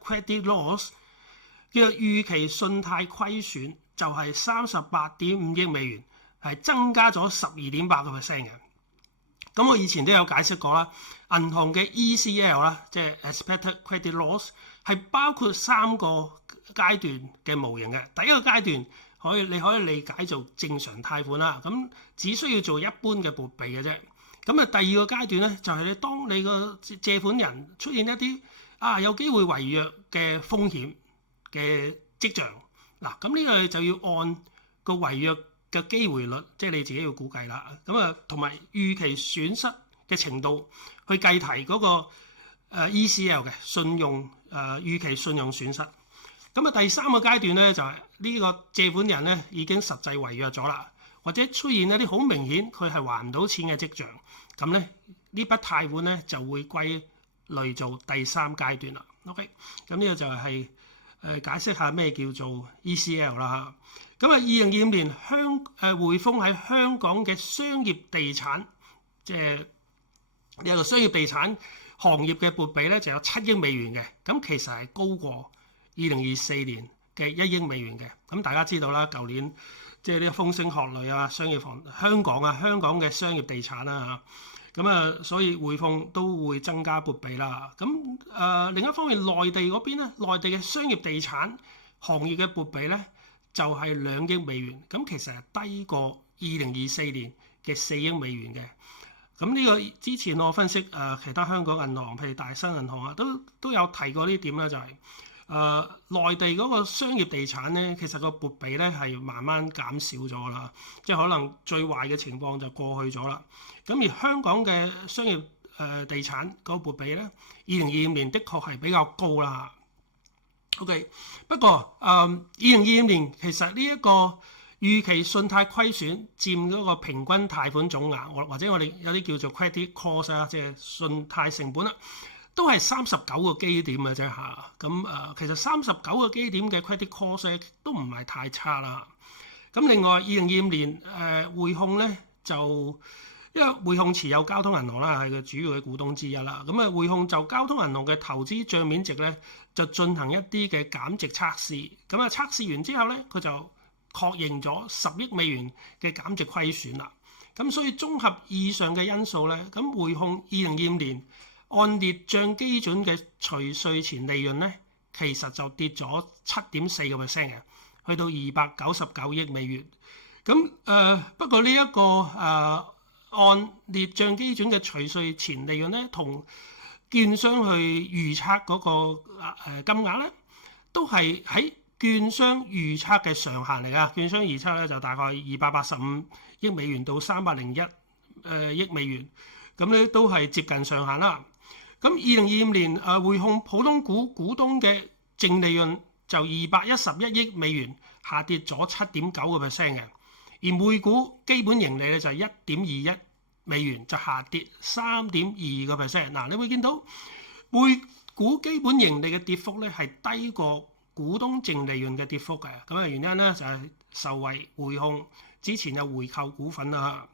credit loss 叫做預期信貸虧損就係38.5億美元。係增加咗12.8%嘅。咁我以前都有解釋過啦，銀行嘅 ECL 啦，即係 expected credit loss 係包括3個階段嘅模型嘅。第一個階段你可以理解做正常貸款啦，咁只需要做一般嘅撥備嘅啫。咁第二個階段咧就係當你個借款人出現一啲有機會違約嘅風險嘅跡象，嗱咁呢個就要按個違約嘅機會率，即係你自己要估計啦。咁啊，同埋預期損失嘅程度去計提嗰個ECL 嘅信用預期信用損失。咁啊，第三個階段咧就係呢個借款人咧已經實際違約咗啦，或者出現一啲好明顯佢係還唔到錢嘅跡象，咁咧呢筆貸款咧就會歸類做第三階段啦。OK， 咁呢個就係解釋下咩叫做 ECL 啦嚇。咁啊，2025年匯豐喺香港嘅商業地產，即係呢個商業地產行業嘅撥備咧就有7億美元嘅，咁其實係高過2024年嘅1億美元嘅。咁大家知道啦，舊年即係啲風聲鶴唳啊，商業房香港嘅商業地產啦嚇，咁啊，所以匯豐都會增加撥備啦。咁另一方面，內地嗰邊咧，內地嘅商業地產行業嘅撥備咧就係2億美元，咁其實係低過2024年嘅4億美元嘅。咁呢個之前我分析其他香港銀行，譬如大新銀行啊，都有提過呢點啦，就係內地嗰個商業地產咧，其實個撥備咧係慢慢減少咗啦，即係可能最壞嘅情況就過去咗啦。咁而香港嘅商業地產嗰個撥備咧，2025年的確係比較高啦。OK， 不過2025年其實呢一個預期信貸虧損佔嗰個平均貸款總額，或者我哋有啲叫做 credit cost 啊，即係信貸成本啦，都係39個基點嘅啫嚇。咁其實39個基點嘅 credit cost 都唔係太差啦。咁另外2025年匯控咧就因為匯控持有交通銀行啦，係佢主要嘅股東之一啦。咁匯控就交通銀行嘅投資帳面值咧就進行一啲嘅減值測試。咁測試完之後咧，佢就確認咗10億美元嘅減值虧損啦。咁所以綜合以上嘅因素咧，咁匯控2025年按列帳基準嘅除稅前利潤咧，其實就跌咗7.4%嘅，去到299億美元。咁不過呢一個按列帳基準嘅除稅前利潤咧，同券商去預測嗰個金額咧，都係喺券商預測嘅上限嚟㗎。券商預測咧就大概285億美元到301億美元，咁咧都係接近上限啦。咁2025年匯控普通股東嘅淨利潤就211億美元，下跌咗7.9%嘅。而每股基本盈利咧就係1.21美元，就下跌3.2%。嗱，你會見到每股基本盈利嘅跌幅咧係低過股東淨利潤嘅跌幅嘅。咁原因咧就係受惠匯控之前有回購股份啦。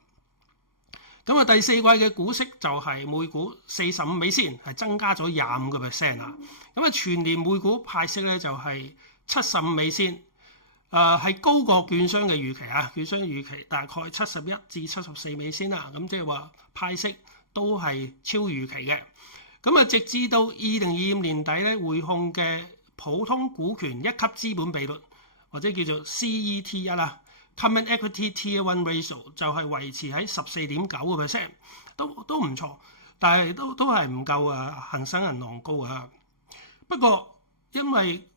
咁第四季嘅股息就係每股45美仙，係增加咗25%啦。咁全年每股派息咧就係75美仙。係高過券商嘅預期啊！券商預期大概71至74美仙啦，咁即係話派息都係超預期嘅。咁直至到2025年底咧，匯控嘅普通股權一級資本比率或者叫做 CET1 啦 （Common Equity Tier 1 Ratio） 就係維持喺14.9%，都唔錯，但係都係唔夠恒生銀行高啊。不過因為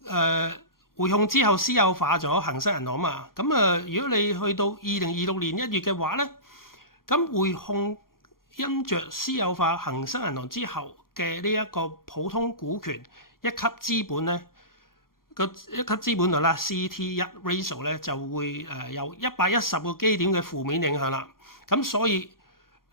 匯控之後私有化咗恒生銀行嘛，咁如果你去到2026年1月嘅話咧，咁匯控因着私有化恒生銀行之後嘅呢一個普通股權一級資本咧，個一級資本率啦 CET1 ratio 咧就會有110個基點嘅負面影響啦。咁所以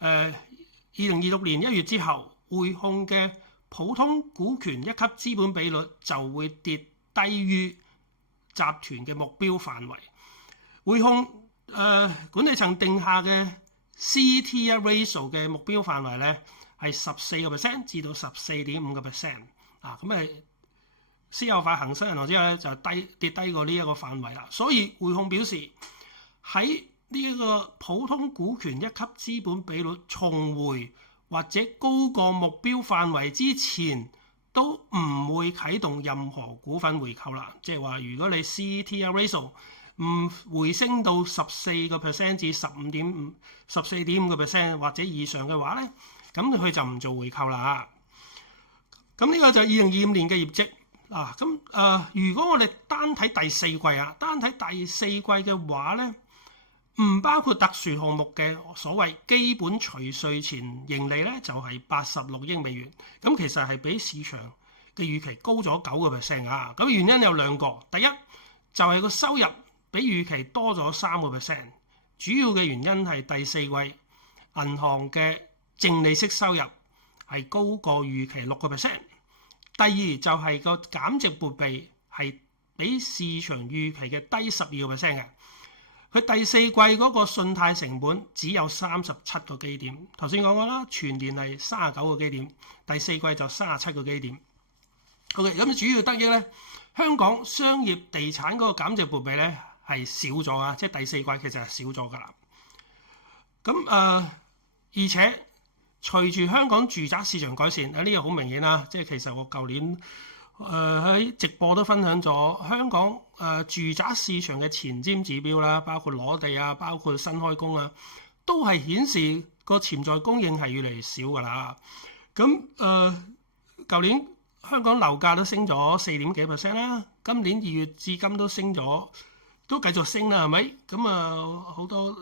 2026年1月之後，匯控嘅普通股權一級資本比率就會跌低於集團嘅目標範圍。匯控管理層定下嘅 CET1 ratio 嘅目標範圍咧係14% 至到14.5%。咁私有化恒生銀行之後咧就跌低過呢一個範圍啦。所以匯控表示喺呢一個普通股權一級資本比率重回或者高過目標範圍之前，都唔會啟動任何股份回購啦。即係話，如果你 CET1 ratio 唔回升到14% 至14.5% 或者以上嘅話咧，咁佢就唔做回購啦。咁呢個就係2025年嘅業績啊。如果我哋單睇第四季嘅話咧，唔包括特殊項目嘅所謂基本除稅前盈利咧，就係86億美元。咁其實係比市場嘅預期高咗9%啊！咁原因有兩個，第一就係個收入比預期多咗3%，主要嘅原因係第四季銀行嘅淨利息收入係高過預期6%。第二就係個減值撥備係比市場預期嘅低12%嘅。佢第四季嗰個信貸成本只有37個基點，頭先講過啦，全年係39個基點，第四季就37個基點。OK， 咁主要得益咧，香港商業地產嗰個減值撥備咧係少咗啊，即係第四季其實係少咗㗎啦。咁而且隨住香港住宅市場改善，呢個好明顯啦，即係其實我舊年喺直播都分享咗香港住宅市場嘅前瞻指標啦，包括攞地啊，包括新開工啊，都係顯示個潛在供應係越嚟越少㗎啦。咁舊年香港樓價都升咗4點幾%啦，今年2月至今都升咗，都繼續升啦，係咪？咁好多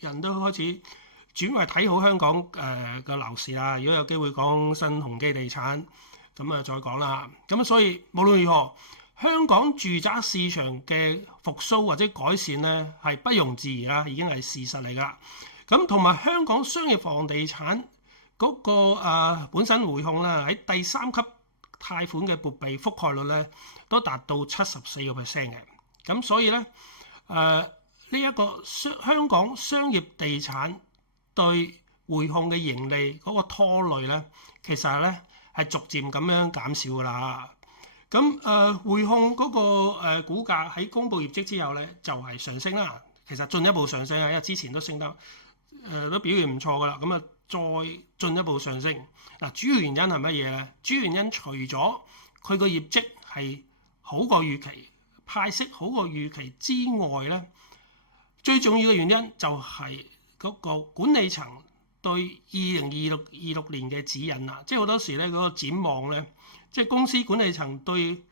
人都開始轉為睇好香港嘅樓市啦。如果有機會講新鴻基地產。咁再講啦。咁所以無論如何，香港住宅市場嘅復甦或者改善咧，係不容置疑啦，已經係事實嚟㗎。咁同埋香港商業房地產嗰個本身匯控啦，喺第三級貸款嘅撥備覆蓋率咧，都達到74%嘅。咁所以咧，呢一個香港商業地產對匯控嘅盈利嗰個拖累咧，其實咧係逐漸咁樣減少㗎啦。咁匯控嗰個股價喺公布業績之後咧，就係上升啦。其實進一步上升啊，因為之前都升得都表現唔錯㗎啦。咁再進一步上升嗱，主要原因係乜嘢咧？主要原因除咗佢個業績係好過預期，派息好過預期之外咧，最重要嘅原因就係嗰個管理層對2026年嘅指引啦。即係好多時咧，嗰個展望咧，即係公司管理層對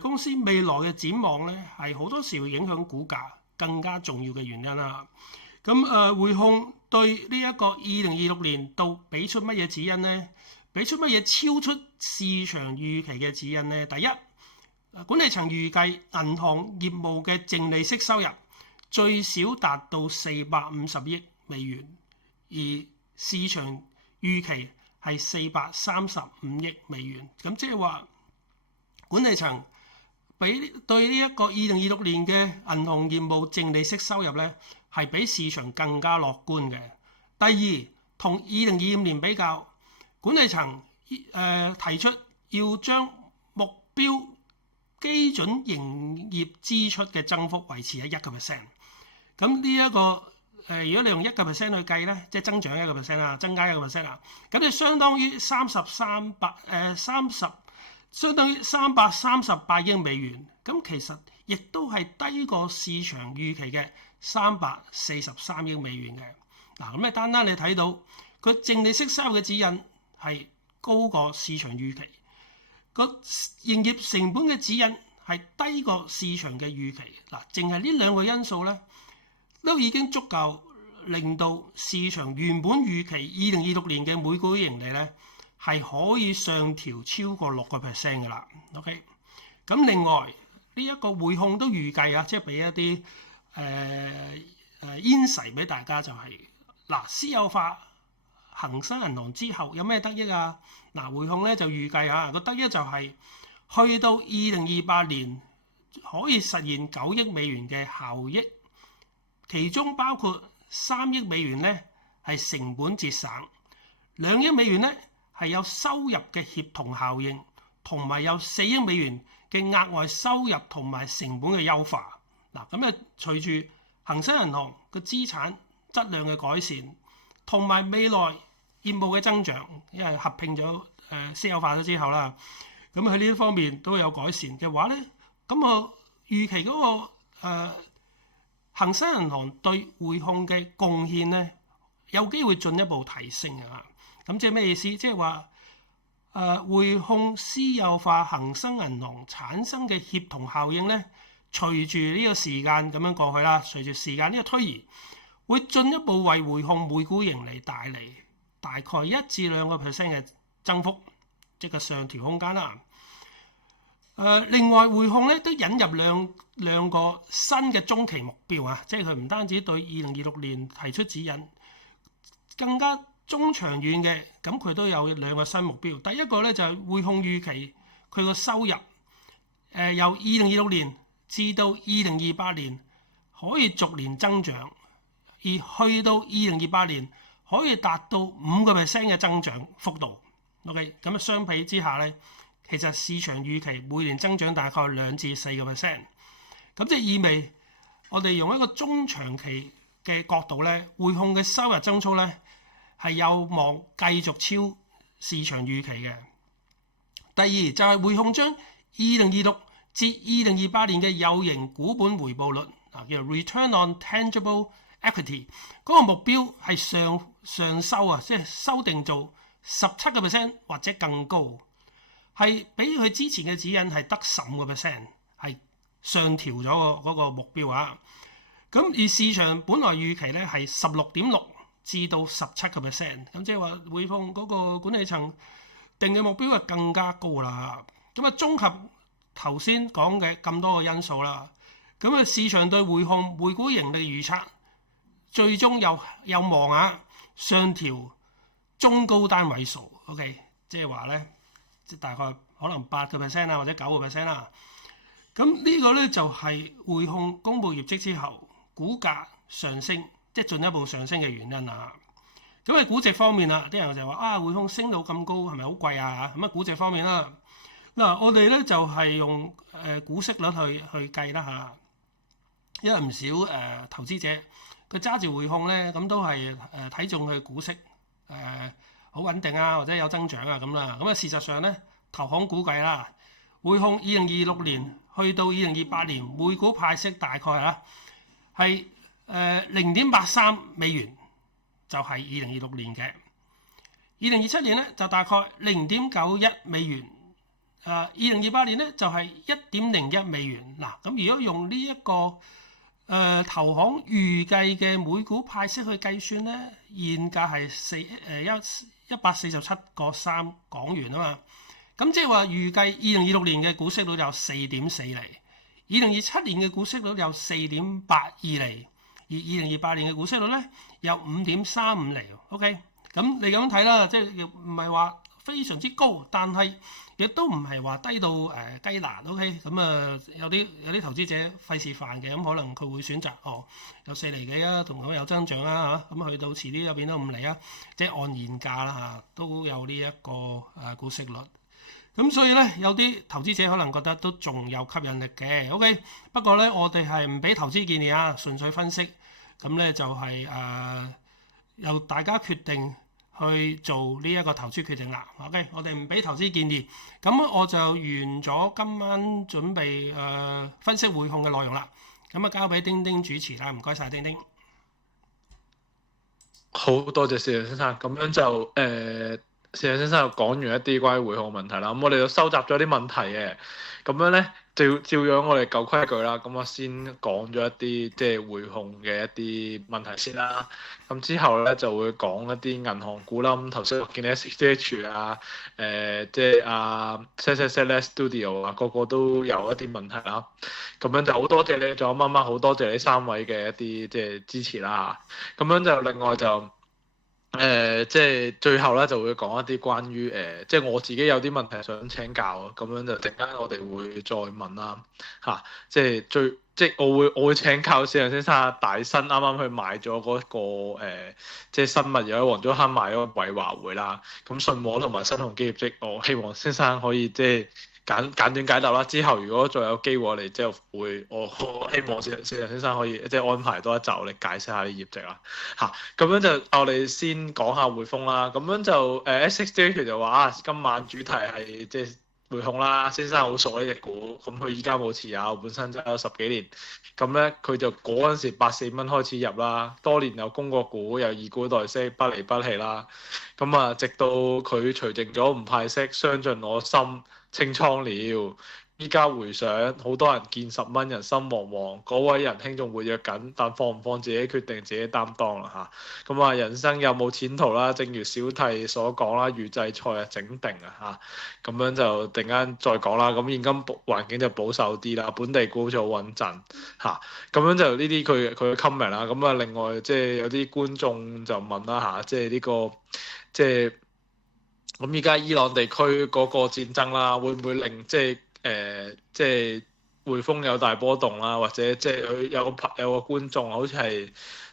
公司未來嘅展望咧，係好多時會影響股價更加重要嘅原因啦。咁匯控對呢一個2026年度俾出乜嘢指引咧？俾出乜嘢超出市場預期嘅指引咧？第一，管理層預計銀行業務嘅淨利息收入最少達到450億美元，而市場預期係435億美元。咁即係話管理層對呢一個2026年嘅銀行業務淨利息收入咧，係比市場更加樂觀嘅。第二，同2025年比較，管理層提出要將目標基準營業支出嘅增幅維持喺1%。咁呢一個如果你用1%去計咧，即係增長1%啦，增加1%啦，咁就相當於相當於338億美元。咁其實亦都係低過市場預期嘅343億美元嘅。嗱，咁你單單你睇到佢淨利息收入嘅指引係高過市場預期，個營業成本嘅指引係低過市場嘅預期。嗱，淨係呢兩個因素咧，都已經足夠令到市場原本預期2026年嘅每股盈利咧係可以上調超過6% 㗎啦。OK， 咁另外呢一個匯控都預計啊，即係俾一啲insight俾大家就係嗱，私有化恒生銀行之後有咩得益啊？嗱，匯控咧就預計嚇個得益就係去到2028年可以實現9億美元嘅效益，其中包括3億美元咧係成本節省，2億美元咧係有收入嘅協同效應，同埋有4億美元嘅額外收入同埋成本嘅優化。嗱，咁隨住恒生銀行嘅資產質量嘅改善，同埋未來業務嘅增長，因為合併咗私有化咗之後啦，咁喺呢一方面都有改善嘅話咧，咁我預期嗰個恒生銀行對匯控嘅貢獻咧，有機會進一步提升啊！咁即係咩意思？即係話匯控私有化恒生銀行產生嘅協同效應咧，隨住呢個時間咁樣過去啦，隨住時間呢個推移，會進一步為匯控每股盈利帶嚟大概1至2% 嘅增幅，即係個上調空間啦。另外匯控咧都引入兩個新嘅中期目標啊，即係佢唔單止對2026年提出指引，更加中長遠嘅，咁佢都有2個新目標。第一個咧就係匯控預期佢個收入，由2026年至到2028年可以逐年增長，而去到2028年可以達到5% 嘅增長幅度。OK， 咁相比之下咧，其實市場預期每年增長大概2至4%，咁即係意味我哋用一個中長期嘅角度咧，匯控嘅收入增速咧係有望繼續超市場預期嘅。第二就係匯控將2026至2028年嘅有形股本回報率叫做 Return on Tangible Equity 嗰個目標係上修啊，即係修訂做17% 或者更高。係比佢之前嘅指引係得15%，係上調咗嗰個目標啊。咁而市場本來預期咧係16.6%至到17%，咁即係話匯控嗰個管理層定嘅目標係更加高啦。咁啊，綜合頭先講嘅咁多個因素啦，咁啊市場對匯控每股盈利預測最終有望上調中高單位數。OK， 即係話咧。即大概可能8% 或者9% 啦。咁呢個咧就係匯控公佈業績之後股價上升，即係進一步上升嘅原因啊。咁喺估值方面啦，啲人就話匯控升到咁高係咪好貴啊？咁估值方面啦，嗱我哋咧就係用股息率去計啦嚇。因為唔少投資者佢揸住匯控咧，咁都係睇中佢股息好穩定啊，或者有增長啊咁啦。咁事實上咧，投行估計啦，匯控2026年去到2028年每股派息大概係0.83美元，就係2026年嘅。2027年咧就大概0.91美元。2028年咧就係1.01美元。嗱，咁如果用呢一個投行預計嘅每股派息去計算咧，現價係147.3港元啊嘛。咁即係話預計2026年嘅股息率有4.4厘，2027年嘅股息率有4.82厘，而2028年嘅股息率咧有5.35厘。OK， 咁你咁睇啦，即係唔係話非常之高，但係亦都唔係話低到雞肋。OK， 咁有啲投資者費事煩嘅，咁可能佢會選擇有4厘幾啊，同佢有增長啊嚇，咁去到遲啲又變到5厘啊，即係按現價啦嚇，都有呢一個股息率。咁所以咧，有啲投資者可能覺得都仲有吸引力嘅。OK， 不過咧，我哋係唔俾投資建議啊，純粹分析。咁咧就係由大家決定去做呢一個投資決定啦。OK， 我哋唔俾投資建議。咁我就完咗今晚準備分析匯控嘅內容啦。咁交俾丁丁主持啦，唔該晒丁丁。好多謝石先生，咁樣就石先生又講完一啲關於匯控嘅問題啦，咁我哋就收集咗啲問題嘅，咁樣咧照樣我哋舊規矩啦，咁我先講咗一啲即係匯控嘅一啲問題先啦，咁之後咧就會講一啲銀行股啦，咁頭先我見你 SHH 啊，即係Set Studio 啊，個個都有一啲問題啦，咁樣就好多謝你，仲有媽媽好多謝你3位嘅一啲即係支持啦，咁樣就另外就。即係最後咧就會講一啲關於即係我自己有啲問題想請教啊，咁樣就陣間我哋會再問啦嚇，即係我會請教石陽先生大新啱啱去買咗嗰個即係新物業喺黃竹坑買咗個偉華匯啦，咁信和同埋新鴻基業績，我希望先生可以即係簡短解答啦。之後如果再有機會我哋之後會我希望石陽先生可以即係安排多一集嚟解釋下啲業績啦嚇。咁樣就我哋先講下匯豐啦。咁樣就SXJ 就話今晚主題係即係匯控啦。先生好熟呢隻股，咁佢依家冇持有，本身就有10幾年。咁咧佢就嗰陣時84蚊開始入啦，多年有供過股，又以股代息，不離不棄啦。咁直到佢除淨咗唔派息，傷盡我心，清倉了。依家回想，好多人見10蚊人心惶惶，嗰位仁兄仲活躍緊，但放唔放自己決定，自己擔當啦嚇。咁啊，人生有冇前途啦？正如小弟所講啦，預製菜啊整定啊嚇，咁樣就突然間再講啦。咁現今環境就保守啲啦，本地股好似好穩陣嚇。咁樣就呢啲佢嘅 comment 啦。咁啊，另外即係有啲觀眾就問啦嚇，即係呢個即係咁依家伊朗地區嗰個戰爭啦，會唔會令即係匯豐有大波動啦，或者即係佢有個觀眾好似係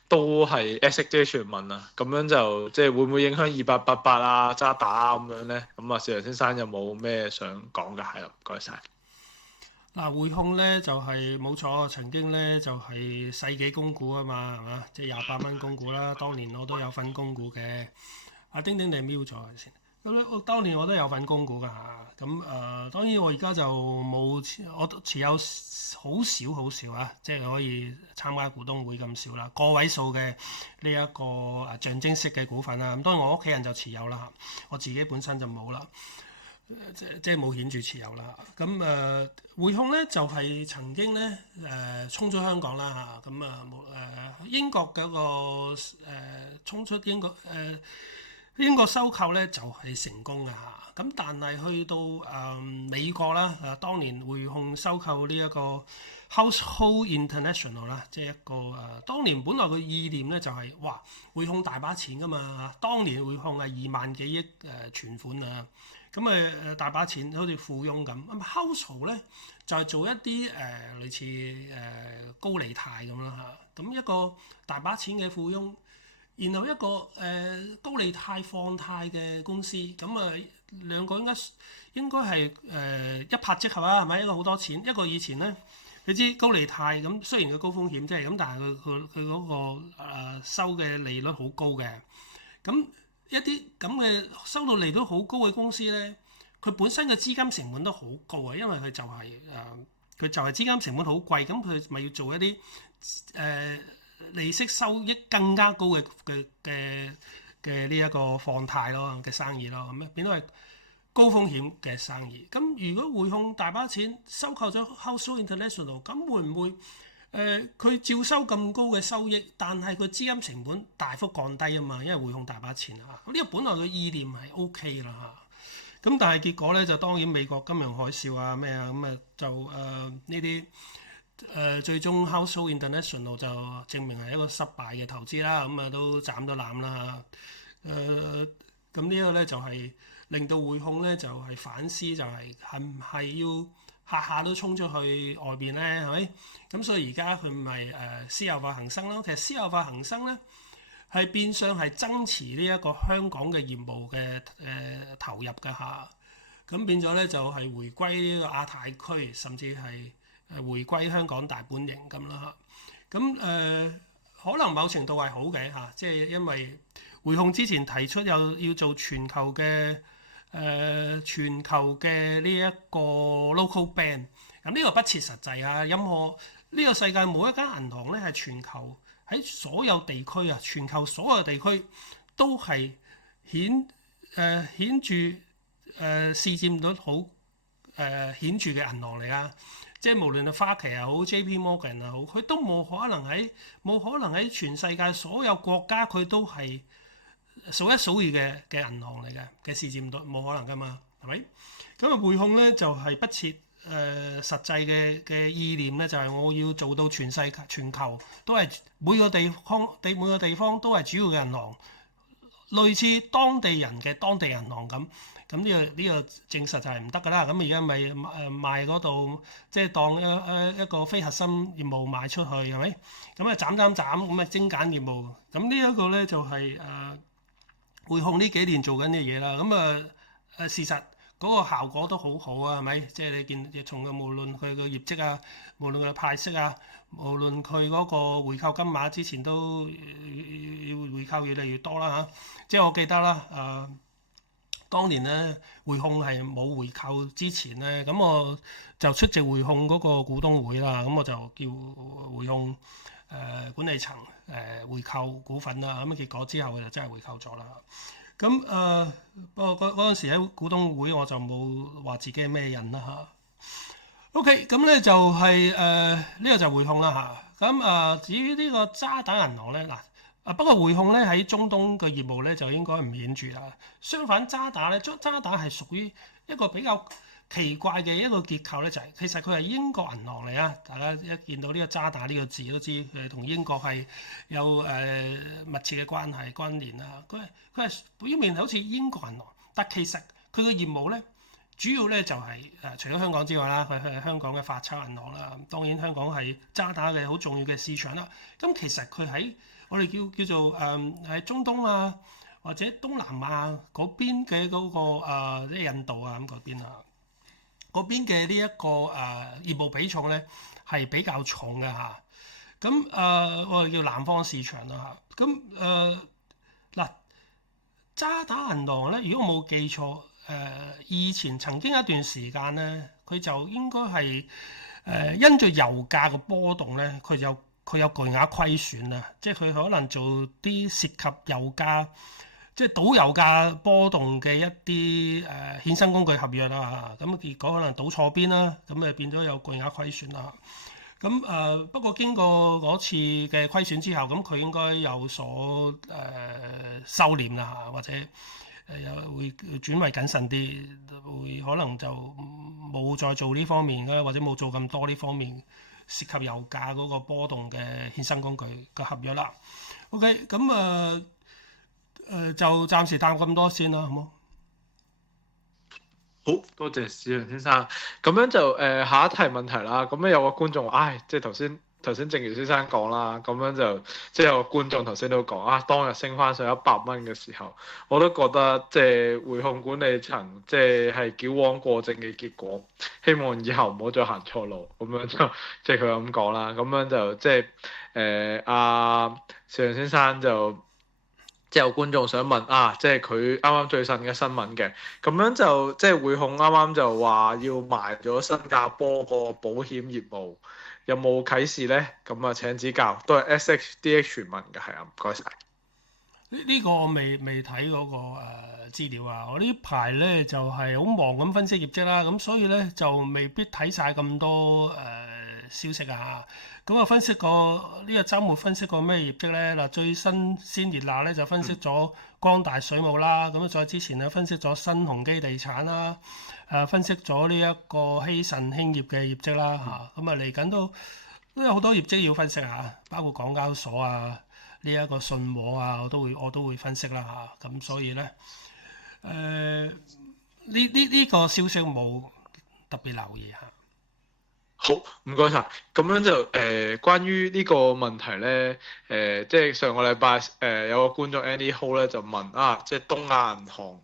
都係 SJ 傳聞啊，咁樣就即係會唔會影響2888啊、渣打啊咁樣咧？咁啊，小楊先生有冇咩想講㗎？係啦，唔該晒。嗱，匯控咧就係冇錯，曾經咧就係世紀供股啊嘛，係嘛？即係28蚊供股啦，當年我都有份供股嘅。阿丁丁你瞄咗先。咁咧，當年我都有份供股㗎嚇。咁當然我而家就冇，我持有好少啊，即係可以參加股東會咁少啦，個位數嘅呢一個象徵式嘅股份啦。咁當然我屋企人就持有啦，我自己本身就冇啦。即係冇顯著持有啦。咁匯控咧就係、曾經咧衝出香港啦嚇。咁英國嗰、個衝出英國收購咧就係成功嘅嚇。咁但係去到美國啦，當年匯控收購呢一個 Household International 啦，即係一個當年本來嘅意念咧就係、哇匯控大把錢噶嘛。當年匯控係2萬幾億存款啊。咁大把錢，好似富翁咁。咁 Household 咧就係、做一啲類似高利貸咁啦嚇。咁一個大把錢嘅富翁，然後一個高利貸放貸嘅公司，咁兩個應該係一拍即合啊，係咪？一個好多錢，一個以前咧，你知高利貸咁，雖然佢高風險，即係咁，但係佢嗰個收嘅利率好高嘅。咁一啲咁嘅收到利率好高嘅公司咧，佢本身嘅資金成本都好高啊，因為佢就係資金成本好貴，咁佢咪要做一啲利息收益更加高嘅呢一個放貸咯嘅生意咯，咁樣變到係高風險嘅生意。咁如果匯控大把錢收購咗 Household International， 咁會唔會佢照收咁高嘅收益，但係佢資金成本大幅降低啊嘛？因為匯控大把錢啊，呢個本來嘅意念係 OK 啦嚇。咁但係結果咧就當然美國金融海嘯啊咩啊咁就呢啲最終 Household International 就證明係一個失敗嘅投資啦，咁都斬咗纜啦嚇。咁呢個咧就係令到匯控咧就係反思，就係唔係要下下都衝出去外邊咧，係咪？咁所以而家佢咪私有化恒生咯。其實私有化恒生咧係變相係增持呢一個香港嘅業務嘅投入㗎嚇。咁變咗咧就係回歸呢個亞太區，甚至係回歸香港大本營咁啦嚇。咁可能某程度係好嘅嚇，即係因為匯控之前提出要做全球嘅呢一個 local bank，咁呢個不切實際啊！任何呢個世界冇一間銀行咧係全球喺所有地區啊，全球所有地區都係顯著市佔率好顯著嘅銀行嚟啊！即係無論係花旗又好 JP Morgan 又好，佢都冇可能喺全世界所有國家佢都係數一數二嘅銀行嚟嘅市佔率，冇可能噶嘛，係咪？咁匯控咧就係、是、不切實際嘅意念咧，就係、是、我要做到全球都係每個地方都係主要嘅銀行，類似當地人嘅當地銀行咁。咁呢個證實就係唔得㗎啦。咁而家咪賣嗰度，即係當一個非核心業務賣出去，係咪？咁斬咁精簡業務。咁呢一個咧就係匯控呢幾年做緊嘅嘢啦。咁事實嗰個效果都好好啊，係咪？即係你見從無論佢個業績啊，無論佢派息啊，無論佢嗰個回購金額之前都回購越嚟越多啦嚇。即係我記得啦，當年咧匯控係冇回購之前咧，咁我就出席匯控嗰個股東會啦，咁我就叫匯控管理層回購股份啦，咁結果之後佢就真係回購咗啦。咁不過嗰陣時喺股東會我就冇話自己係咩人啦 OK，咁咧就係呢個就匯控啦嚇。咁至於呢個渣打銀行咧不過匯控咧喺中東嘅業務咧就應該唔顯著啦。相反渣打咧，渣打係屬於一個比較奇怪嘅一個結構咧，就係、其實佢係英國銀行嚟啊！大家一見到呢個渣打呢個字都知佢同英國係有密切嘅關聯啦。佢係表面好似英國銀行，但其實佢嘅業務咧。主要咧就係、除咗香港之外啦，佢係香港嘅發鈔銀行啦。當然香港係渣打嘅好重要嘅市場啦。咁其實佢喺我哋叫做喺中東啊，或者東南亞嗰邊嘅嗰個即係印度啊咁嗰邊啊，嗰邊嘅呢一個業務比重咧係比較重嘅嚇。咁我哋叫南方市場啦嚇。咁嗱渣打銀行咧，如果我冇記錯。以前曾經一段時間咧，佢就應該係因住油價嘅波動咧，佢有巨額虧損啊！即係佢可能做啲涉及油價，即係賭油價波動嘅一啲衍生工具合約啦。咁結果可能賭錯邊啦，咁變咗有巨額虧損啦。咁不過經過嗰次嘅虧損之後，咁佢應該有所收斂啦，或者。又會轉為謹慎啲，會可能就冇再做呢方面嘅，或者冇做咁多呢方面涉及油價嗰個波動嘅衍生工具嘅合約啦。OK，咁就暫時答咁多先啦，好冇？好多謝史陽先生。咁樣就下一題問題啦。咁樣有個觀眾話，即係頭先正如先生講啦，咁樣就即係有個觀眾頭先都講當日升翻上100蚊嘅時候，我都覺得即係匯控管理層即係矯枉過正嘅結果，希望以後唔好再行錯路。咁樣就即係佢咁講啦。咁樣就即係史陽先生就。即係有觀眾想問即係佢啱啱最新嘅新聞嘅，咁樣就即係匯控啱啱就話要賣咗新加坡個保險業務，有冇啟示呢？咁請指教，都係 SHDH 問嘅，係啊，唔該晒。呢個我未睇嗰個資料啊！我呢排咧就係好忙咁分析業績啦，咁所以咧就未必睇晒咁多消息啊！咁分析過呢個週末分析過咩業績咧？嗱，最新鮮熱辣咧就分析咗光大水務啦，咁再之前咧分析咗新鴻基地產啦，分析咗呢一個希慎興業嘅業績啦嚇，咁嚟緊都有好多業績要分析嚇，包括港交所啊。呢一個信和啊，我都會分析啦嚇，咁所以咧，呢個消息冇特別留意嚇。好，唔該晒。咁樣就關於呢個問題咧，即係上個禮拜有個觀眾 Andy Ho 咧就問即係東亞銀行。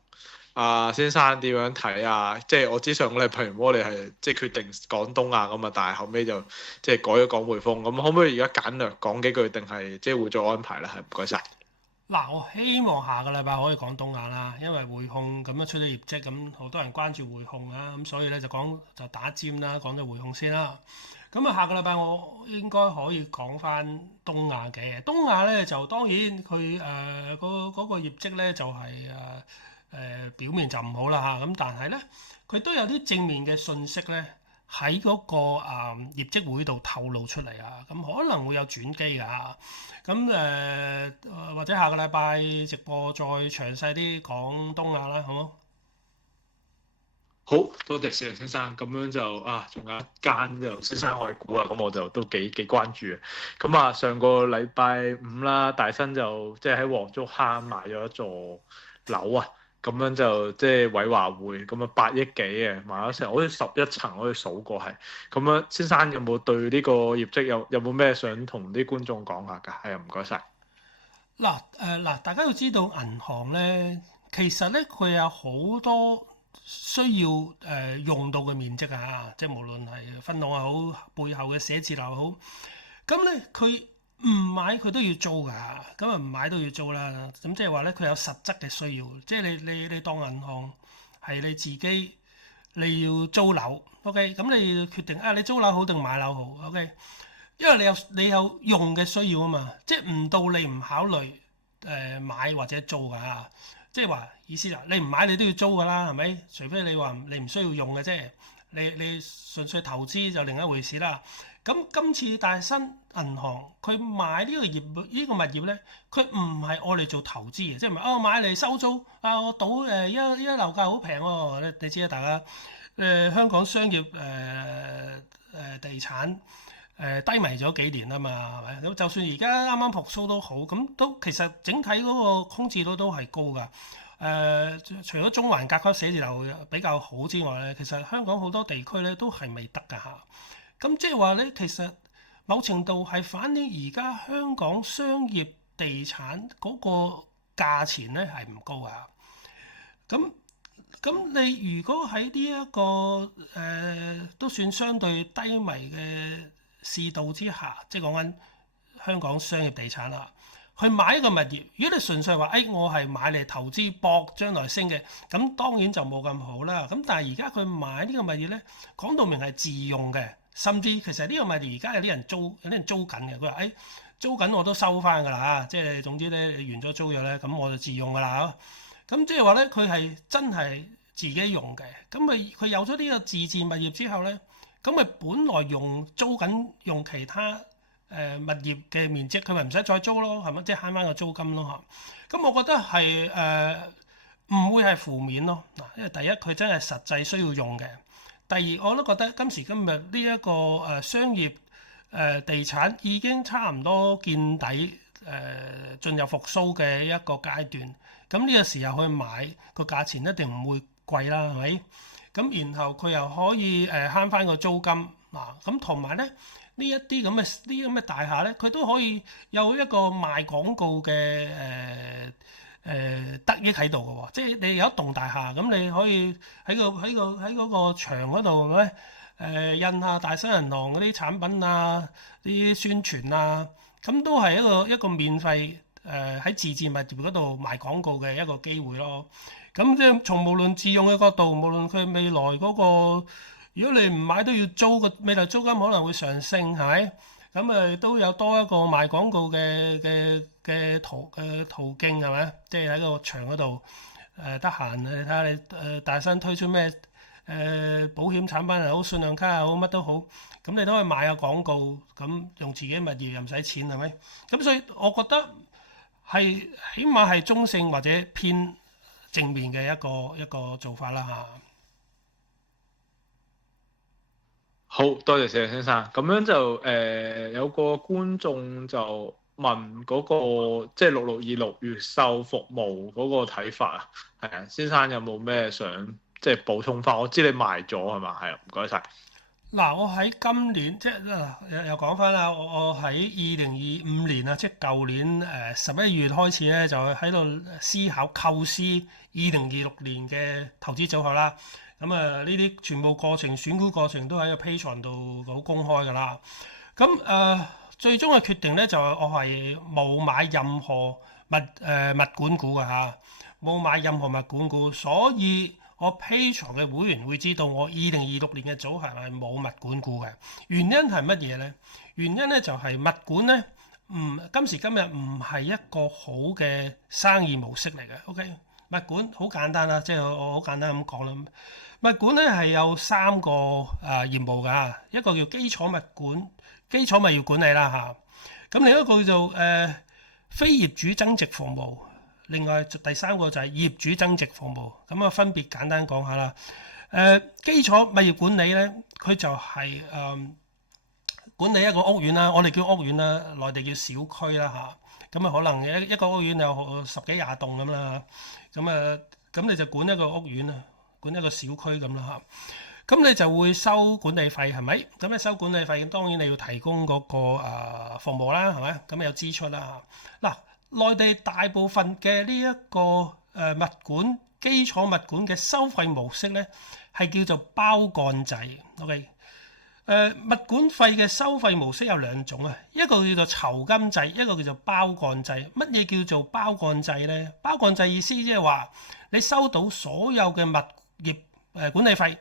先生點樣睇啊？即係我知上個禮拜我哋係即係決定講東亞咁啊，但係後尾就即係改咗講匯豐。咁可唔可以而家簡略講幾句，定係即係會再安排啦？係唔該晒。嗱，我希望下個禮拜可以講東亞啦，因為匯控咁樣出咗業績，咁好多人關注匯控啊，咁所以咧就打尖啦，講咗匯控先啦。咁下個禮拜我應該可以講翻東亞嘅。東亞咧就當然佢嗰個業績咧就係表面就唔好啦嚇，咁但係咧佢都有啲正面嘅信息咧喺嗰個業績會度透露出嚟啊，咁可能會有轉機㗎嚇，咁或者下個禮拜直播再詳細啲講東亞啦，好冇？好多謝史陽先生，咁樣就仲有一間就先生外股咁我就都幾關注嘅。咁上個禮拜五啦，大新就即係喺黃竹坑買咗一座樓啊。咁樣就即係偉華匯咁8億幾嘅買咗成好似11層，可以數過係咁樣。先生有冇對呢個業績有冇咩想同啲觀眾講下㗎？係啊，唔該晒。嗱，大家要知道銀行咧，其實咧佢有好多需要用到嘅面積啊，即係無論係分行又好，背後嘅寫字樓又好，咁咧佢唔買佢都要租㗎，咁唔買都要租啦。咁即係話咧，佢有實質嘅需要，即係你當銀行係你自己你要租樓 ，OK？咁你決定你租樓好定買樓好 ，OK？因為你有用嘅需要啊嘛，即係唔到你唔考慮買或者租㗎，即係話意思啦，你唔買你都要租㗎啦，係咪？除非你話你唔需要用嘅啫。你純粹投資就另一回事啦。咁今次大新銀行佢買呢個物業咧，佢唔係愛嚟做投資嘅，即係唔係買嚟收租啊？我賭一樓價好平喎，你知啦，大家香港商業地產低迷咗幾年啊嘛，係咪？咁就算而家啱啱復甦都好，咁都其實整體嗰個空置率都係高㗎。除咗中環甲級寫字樓比較好之外咧，其實香港好多地區咧都係未得㗎嚇。咁即係話咧，其實某程度係反映而家香港商業地產嗰個價錢咧係唔高啊。咁你如果喺呢一個都算相對低迷嘅市道之下，即係講緊香港商業地產啦，去買一個物業，如果你純粹話我係買嚟投資博將來升嘅，咁當然就冇咁好啦。咁但係而家佢買呢個物業咧，講到明係自用嘅，甚至其實呢個物業而家有啲人租緊嘅。佢話租緊我都收翻㗎啦，即係總之咧完咗租約咧，咁我就自用㗎啦。咁即係話咧，佢係真係自己用嘅。咁佢有咗呢個自置物業之後咧，咁佢本來租緊用其他物業嘅面積，佢咪唔使再租咯，係咪？即係慳翻個租金咯嚇。咁我覺得係唔會係負面咯。嗱，因為第一佢真係實際需要用嘅。第二我都覺得今時今日呢一個商業地產已經差唔多見底，進入復甦嘅一個階段。咁呢個時候去買個價錢一定唔會貴啦，係咪？咁然後佢又可以慳翻個租金嗱，咁同埋咧呢一啲咁嘅大廈咧，佢都可以有一個賣廣告嘅得益喺度嘅喎，即係你有一棟大廈，咁你可以喺嗰個牆嗰度咧印下大新銀行嗰啲產品啊，啲宣傳啊，咁都係一個免費喺自置物業嗰度賣廣告嘅一個機會咯。咁即係從無論自用嘅角度，無論佢未來嗰個，如果你唔買都要租，個未來租金可能會上升，係咪？咁都有多一個賣廣告嘅途徑，係咪？即係喺個牆嗰度得閒你睇下你大新推出咩保險產品又好，信用卡又好，乜都好，咁你都可以買下廣告，咁用自己物業又唔使錢，係咪？咁所以我覺得係起碼係中性或者偏正面嘅一個做法啦嚇。好多謝石先生。咁樣就有個觀眾就問嗰個即係6626越秀服務嗰個睇法啊，係啊，先生有冇咩想即係補充翻？我知你賣咗係嘛？係啊，唔該晒。嗱，我喺今年即係又講翻啦，我喺2025年啊，即係舊年11月開始咧，就喺度思考構思2026年嘅投資組合啦。咁呢啲全部過程選股過程都喺個 Patreon 度好公開㗎啦。咁最終嘅決定咧就係我係冇買任何物管股㗎嚇，冇買任何物管股，所以我 Patreon 嘅會員會知道我2026年嘅組合係冇物管股嘅。原因係乜嘢咧？原因咧就係物管咧，今時今日唔係一個好嘅生意模式嚟嘅。OK，物管好簡單啦，即係我好簡單咁講啦。物管咧係有3個業務㗎，一個叫基礎物管、基礎物業管理啦嚇。咁另一個叫做非業主增值服務。另外第3個就係業主增值服務，咁分別簡單講下啦。基礎物業管理咧，佢就係管理一個屋苑啦，我哋叫屋苑啦，內地叫小區啦嚇。咁可能一個屋苑有10幾20棟咁啦。咁你就管一個屋苑啊，管一個小區咁啦嚇。咁你就會收管理費係咪？咁你收管理費，當然你要提供嗰個服務啦，係咪？咁有支出啦嚇。嗱，內地大部分嘅呢一個物管基礎物管嘅收費模式咧，係叫做包幹制。OK，物管費嘅收費模式有2種啊，一個叫做酬金制，一個叫做包幹制。乜嘢叫做包幹制咧？包幹制意思即係話你收到所有嘅物業管理費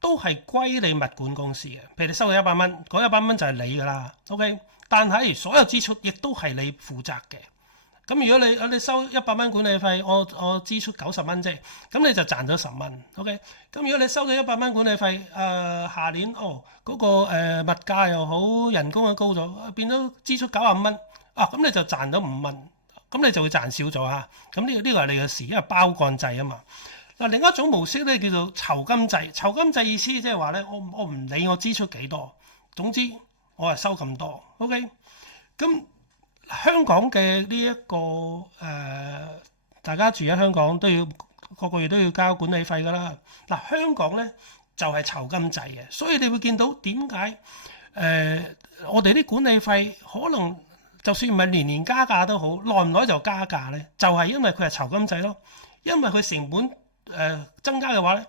都係歸你物管公司嘅。譬如你收到100蚊，嗰100蚊就係你㗎啦。OK，但係所有支出亦都係你負責嘅。咁如果你收100蚊管理費，我支出90蚊啫，咁你就賺咗10蚊。OK，咁如果你收到100蚊管理費，下年嗰個物價又好，人工又高咗，變咗支出95蚊，咁你就賺咗5蚊，咁你就會賺少咗嚇。咁呢個係你嘅事，因為包幹制啊嘛。嗱，另一種模式咧叫做酬金制。酬金制意思即係話咧，我唔理我支出幾多，總之我係收咁多。OK，咁香港嘅呢一個大家住喺香港都要個個月都要交管理費㗎啦。嗱，香港咧就係酬金制嘅，所以你會見到點解我哋啲管理費可能就算唔係年年加價都好，耐唔耐就加價咧，就係因為佢係酬金制咯。因為佢成本增加嘅話咧，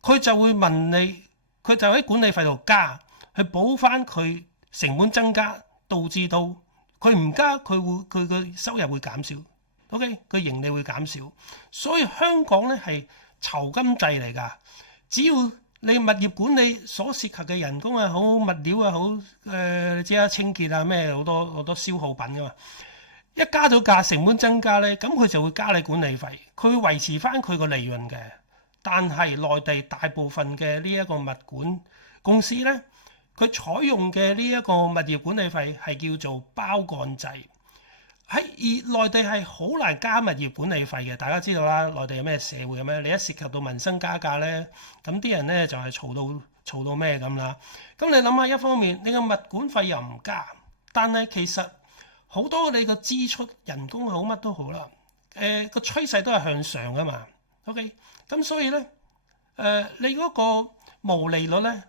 佢就會問你，佢就喺管理費度加，去補翻佢成本增加，導致到佢唔加，佢嘅收入會減少。OK， 佢盈利會減少。所以香港咧係酬金制嚟㗎。只要你物業管理所涉及嘅人工又好，物料又好，你知啦，清潔啊咩好多消耗品㗎嘛。一加咗價，成本增加咧，咁佢就會加你管理費，佢會維持翻佢個利潤嘅。但係內地大部分嘅呢一個物管公司咧，佢採用嘅呢一個物業管理費係叫做包幹制。而內地係好難加物業管理費嘅，大家知道啦。內地有咩社會有咩？你一涉及到民生加價咧，咁啲人咧就係嘈到咩咁啦。咁你諗下，一方面你個物管費又唔加，但係其實好多你個支出人工好乜都好啦，個趨勢都係向上噶嘛。OK，咁所以咧你嗰個毛利率咧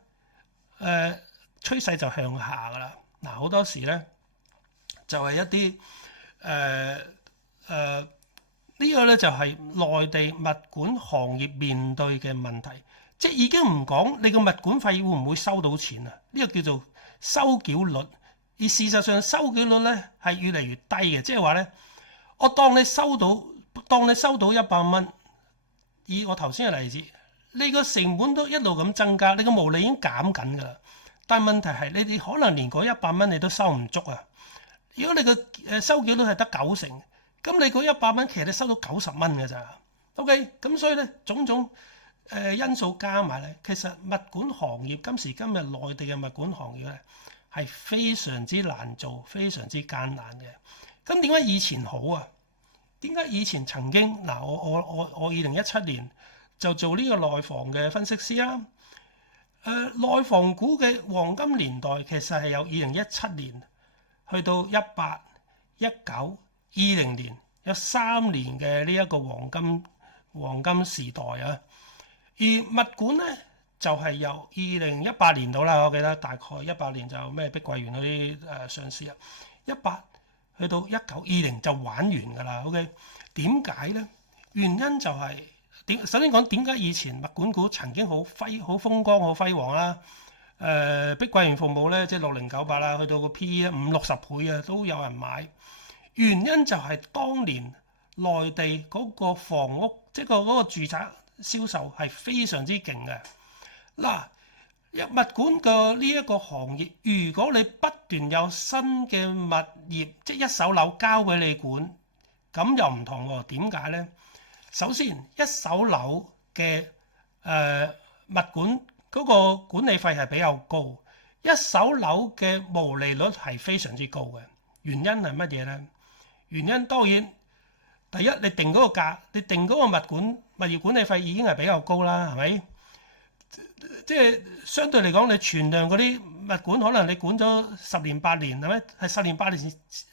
趨勢就向下噶啦。嗱，好多時咧就係一啲呢個咧就係內地物管行業面對嘅問題，即係已經唔講你個物管費會唔會收到錢啊？呢個叫做收繳率。而事實上收繳率咧係越嚟越低嘅，即係話咧，我當你收到100蚊，以我頭先嘅例子，你個成本都一路咁增加，你個毛利已經減緊㗎啦。但係問題係你哋可能連嗰100蚊你都收唔足啊！如果你個收繳率係得90%，咁你嗰100蚊其實你收到90蚊㗎咋。OK，咁所以咧種種因素加埋咧，其實物管行業今時今日內地嘅物管行業咧係非常之難做，非常之艱難嘅。咁點解以前好啊？點解以前曾經嗱，我2017年就做呢個內房嘅分析師啦。內房股嘅黃金年代其實係由2017年去到18、19、20年，有3年嘅呢一個黃金時代啊。而物管咧就係由2018年到啦，我記得大概18年就咩碧桂園嗰啲上市啊，18去到19、20就玩完㗎啦。OK， 點解咧？原因就係首先講點解以前物管股曾經好風光、好輝煌啦。碧桂園服務咧，即係6098啦，去到個 P/E 50-60倍啊，都有人買。原因就係當年內地嗰個房屋，即係嗰個住宅銷售係非常之勁嘅。嗱，物管嘅呢一個行業，如果你不斷有新嘅物業，即係一手樓交俾你管，咁又唔同喎。點解咧？首先，一手樓嘅物管嗰個管理費係比較高，一手樓嘅毛利率係非常之高嘅。原因係乜嘢咧？原因當然第一，你定嗰個價，你定嗰個物業管理費已經係比較高啦，係咪？即係相對嚟講，你存量嗰啲物管，可能你管咗10年8年，係咪？係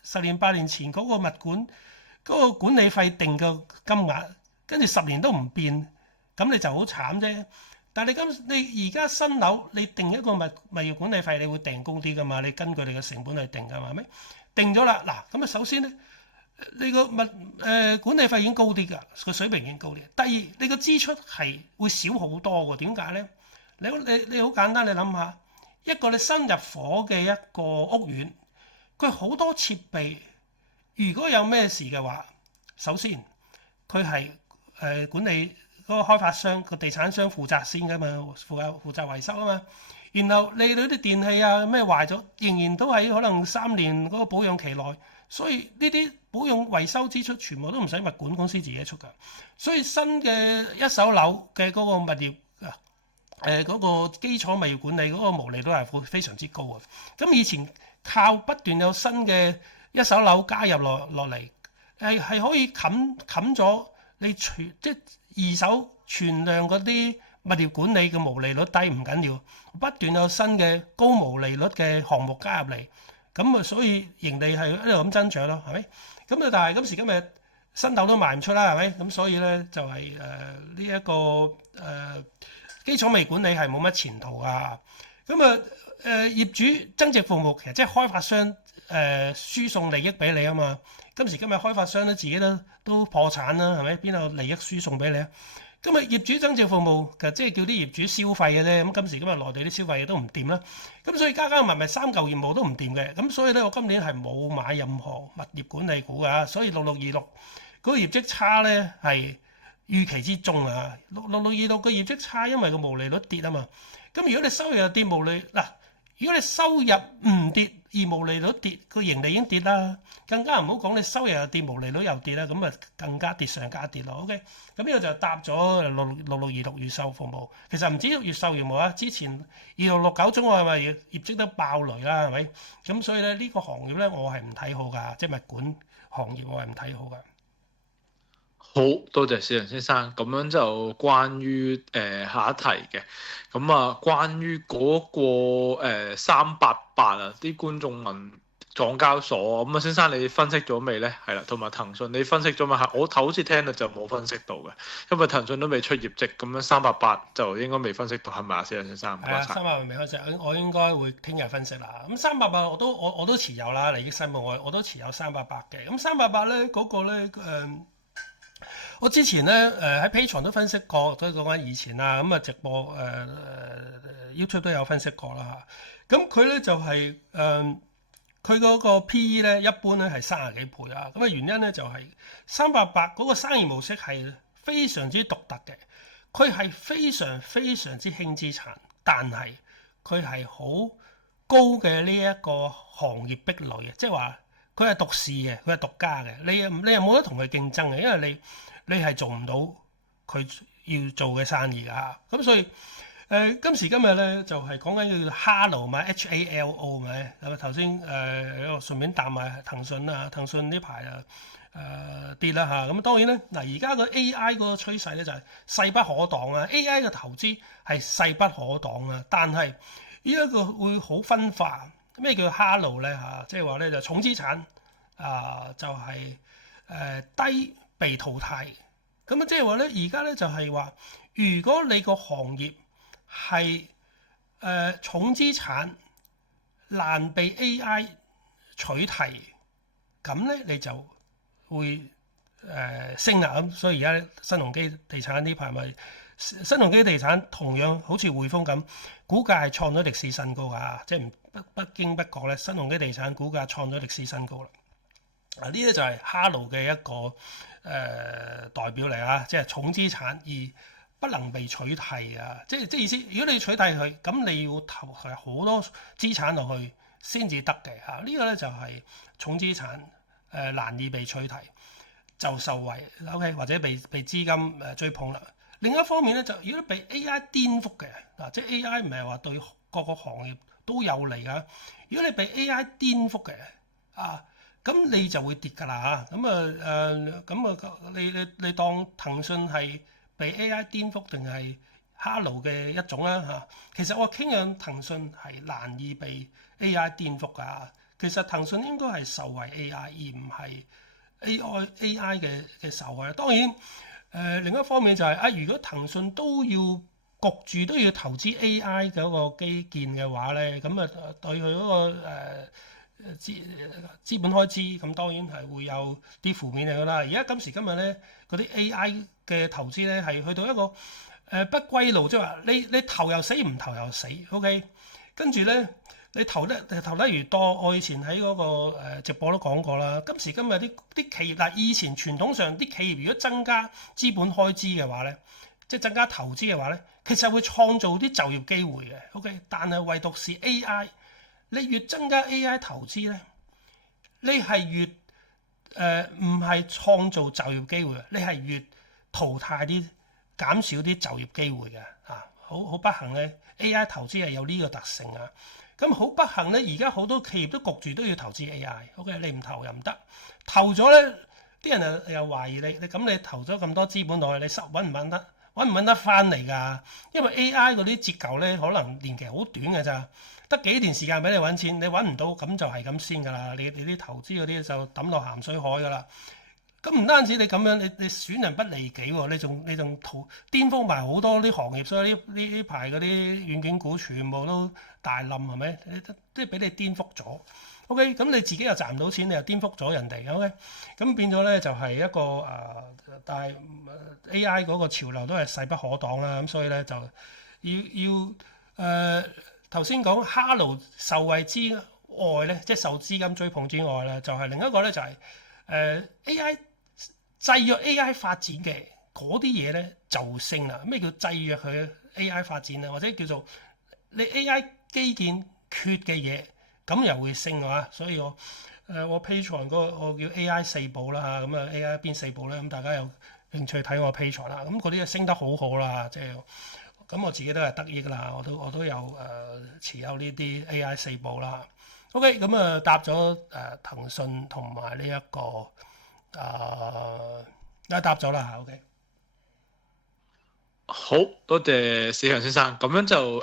10年8年前嗰個物管嗰個管理費定嘅金額，跟住10年都唔變，咁你就好慘啫。但係你而家新樓，你定一個物業管理費，你會定高啲㗎嘛？你根據你嘅成本去定㗎嘛？係咪？定咗啦，嗱咁啊，首先咧，你個管理費已經高啲㗎，個水平已經高啲。第二，你個支出係會少好多㗎。點解咧？你好簡單，你諗下一個你新入伙嘅一個屋苑，佢好多設備，如果有咩事嘅話，首先佢係管理嗰個開發商、個地產商負責先㗎嘛，負責維修啊嘛。然後你啲電器啊咩壞咗，仍然都喺可能3年嗰個保養期內所以呢啲保養維修支出全部都唔使物管公司自己出㗎。所以新嘅一手樓嘅嗰個物業嗰個基礎物業管理嗰個毛利率係非常之高啊！咁以前靠不斷有新嘅一手樓加入落嚟，係可以冚咗你即係二手存量嗰啲物業管理嘅毛利率低唔緊要，不斷有新嘅高毛利率嘅項目加入嚟，咁啊所以盈利係一路咁增長咯，係咪？咁啊但係今時今日新樓都賣唔出啦，係咪？咁所以咧就係呢一個基礎物業管理係冇乜前途㗎。咁啊業主增值服務其實即係開發商輸送利益俾你啊嘛。今時今日開發商咧自己都破產啦，係咪？邊有利益輸送俾你啊？今日業主增值服務其實即係叫啲業主消費嘅啫。咁今時今日內地啲消費嘢都唔掂啦。咁所以加埋三嚿業務都唔掂嘅。咁所以咧我今年係冇買任何物業管理股㗎。所以6626嗰個業績差咧係預期之中啊！6626嘅業績差，因為個毛利率跌啊嘛。咁如果你收入又跌，毛利嗱，如果你收入唔跌而毛利率跌，個盈利已經跌啦。更加唔好講你收入又跌，毛利率又跌啦，咁啊更加跌上加跌咯。OK，咁呢個就答咗6626越秀服務。其實唔止越秀業務啊，之前2669中我係咪業績都爆雷啦？係咪？咁所以咧呢個行業咧我係唔睇好㗎，即係物管行業我係唔睇好㗎。好多謝小楊先生，咁樣就關於下一題嘅，咁啊關於嗰個388啊，啲觀眾問港交所，咁啊先生你分析咗未咧？係啦，同埋騰訊你分析咗嘛？我好似聽到就冇分析到嘅，因為騰訊都未出業績，咁樣388就應該未分析到，係咪啊？小楊先生，唔該曬。388未分析，我應該會聽日分析啦。咁388我都持有啦，利益申報我都持有388嘅。咁388咧嗰個咧我之前咧喺 Patreon 都分析過，都講緊以前啦，咁啊直播YouTube 都有分析過啦嚇。咁佢咧就係佢嗰個 PE 咧一般咧係30幾倍啊。咁啊原因咧就係388嗰個生意模式係非常之獨特嘅，佢係非常之輕資產，但係佢係好高嘅呢一個行業壁壘嘅，即係話佢係獨市嘅，佢係獨家嘅，你又冇得同佢競爭嘅，因為你係做唔到佢要做嘅生意㗎。咁所以今時今日咧就係講緊叫 Halo 嘛 HALO 咪，咁啊頭先順便答埋騰訊啦，騰訊呢排跌啦嚇。咁當然咧嗱，而家個 AI 嗰個趨勢咧就係勢不可擋啊。AI 嘅投資係勢不可擋啊，但係呢一個會好分化。咩叫 Halo 咧嚇？即係話咧就重資產就係低被淘汰。咁啊即係話咧而家咧就係話，如果你個行業係重資產難被 AI 取替，咁咧你就會升啦。咁所以而家新鴻基地產呢排咪新鴻基地產同樣好似匯豐咁，股價係創咗歷史新高㗎，即係不經不覺咧，新鴻基地產股價創咗歷史新高啦。呢啲就係 Halo 嘅一個代表嚟啦，即係重資產而不能被取替啊！即意思，如果你要取替佢，咁你要投係好多資產落去先至得嘅嚇。呢個咧就係重資產難以被取替，就受惠 OK 或者被資金追捧啦。另一方面咧，就如果被 AI 顛覆嘅嗱，即係 AI 唔係話對各個行業都有利㗎。如果你被 AI 顛覆嘅咁你就會跌㗎啦嚇。你當騰訊係被 AI 顛覆定係 Halo 嘅一種啦嚇。其實我傾向騰訊係難以被 AI 顛覆㗎。其實騰訊應該係受惠 AI 而唔係 AI 嘅受惠。當然另一方面就係如果騰訊都要焗住都要投資 AI 嗰個基建嘅話咧，咁對佢嗰個資本開支咁當然係會有啲負面嚟㗎啦。而家今時今日咧，嗰啲 AI 嘅投資咧係去到一個不歸路，即係話你投又死，唔投又死。OK， 跟住咧你投得越多，我以前喺嗰個直播都講過啦。今時今日啲企業嗱，以前傳統上啲企業如果增加資本開支嘅話咧，即係增加投資嘅話咧，其實會創造啲就業機會嘅。OK， 但係唯獨是 AI。你越增加 AI 投資咧，你係越唔係創造就業機會，你係越淘汰啲、減少啲就業機會嘅啊！好不幸咧，AI 投資係有呢個特性啊！咁好不幸咧，而家好多企業都焗住都要投資 AI。OK，你唔投又唔得，投咗咧，啲人又懷疑你咁你投咗咁多資本落去，你揾唔揾得翻嚟㗎？因為 AI 嗰啲折舊咧，可能年期好短嘅咋，得幾年時間俾你揾錢，你揾唔到咁就係咁先㗎啦。你啲投資嗰啲就抌落鹹水海㗎啦。咁唔單止你咁樣，你損人不利己喎，你仲顛覆埋好多啲行業，所以呢排嗰啲軟件股全部都大冧係咪？即係俾你顛覆咗。OK，咁你自己又賺唔到錢，你又顛覆咗人哋。OK，咁變咗咧就係一個但係 AI 嗰個潮流都係勢不可擋啦。咁所以咧就要頭先講 Hello 受惠之外咧，即係受資金追捧之外咧，就係另一個咧就係AI。制約 AI 發展嘅嗰啲嘢咧就升啦。咩叫制約佢 AI 發展咧？或者叫做你 AI 基建缺嘅嘢，咁又會升啊！所以我 Patreon 嗰個我叫 AI 四寶啦嚇，咁AI 邊四寶咧？咁大家有興趣睇我 Patreon 啦。咁嗰啲就升得好好啦，即係咁我自己都係得益啦。我都有持有呢啲 AI 四寶啦。OK，咁答咗騰訊同埋呢一個。答咗啦 OK。好多謝市場先生，咁樣就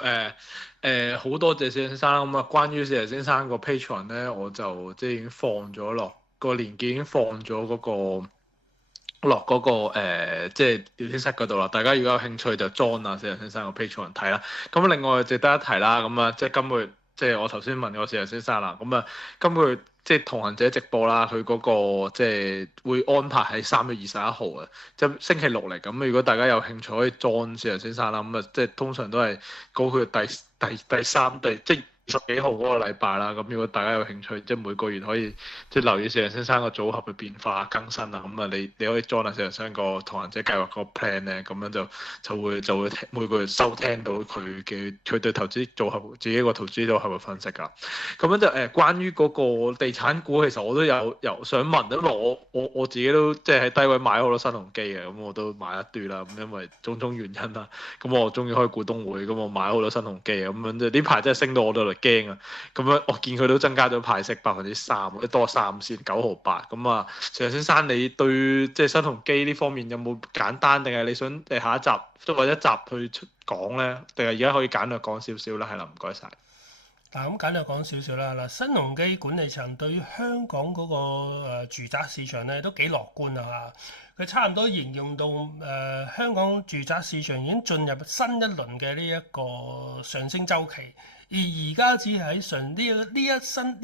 好多謝市場先生啦。咁啊，關於市場先生個 Patreon 咧，我就即係已經放咗落個連結，已經放咗嗰個落嗰個即係聊天室嗰度啦。大家如果有興趣就 join 啊市場先生個 Patreon 睇啦。咁另外值得一提啦，咁啊即係今個月即係我頭先問過市場先生啦。咁啊今個月即係同行者直播啦，佢嗰個即係會安排喺3月21號啊，即係星期六嚟。咁如果大家有興趣可以 join 市場先生啦。咁啊即係通常都係嗰個月第三即係20幾號嗰個禮拜啦。咁如果大家有興趣，即係每個月可以即係留意市場先生個組合嘅變化更新啊。咁啊你可以 join 啊市場先生個同行者計劃個 plan 咧，咁樣就會每個月收聽到佢對投資組合自己個投資組合嘅分析㗎。咁樣就關於嗰個地產股，其實我都有想問，因為我自己都即係喺低位買咗好多新鴻基嘅，咁我都買一堆啦。咁因為種種原因啦，咁我終於開股東會，咁我買咗好多新鴻基嘅，咁樣即係呢排真係升到我都嚟驚啊！咁樣我見佢都增加咗派息3%，或者多3先9毫8。咁啊，常先生你對即係新鴻基呢方面有冇簡單，定係你想下一集都或者一集去講咧？定係而家可以簡略講少少啦？係啦，唔該晒。嗱，咁簡略講少少啦。嗱，新鴻基管理層對於香港嗰個住宅市場咧都幾樂觀啊！佢差唔多形容到香港住宅市場已經進入新一輪嘅呢一個上升週期，而而家只係喺呢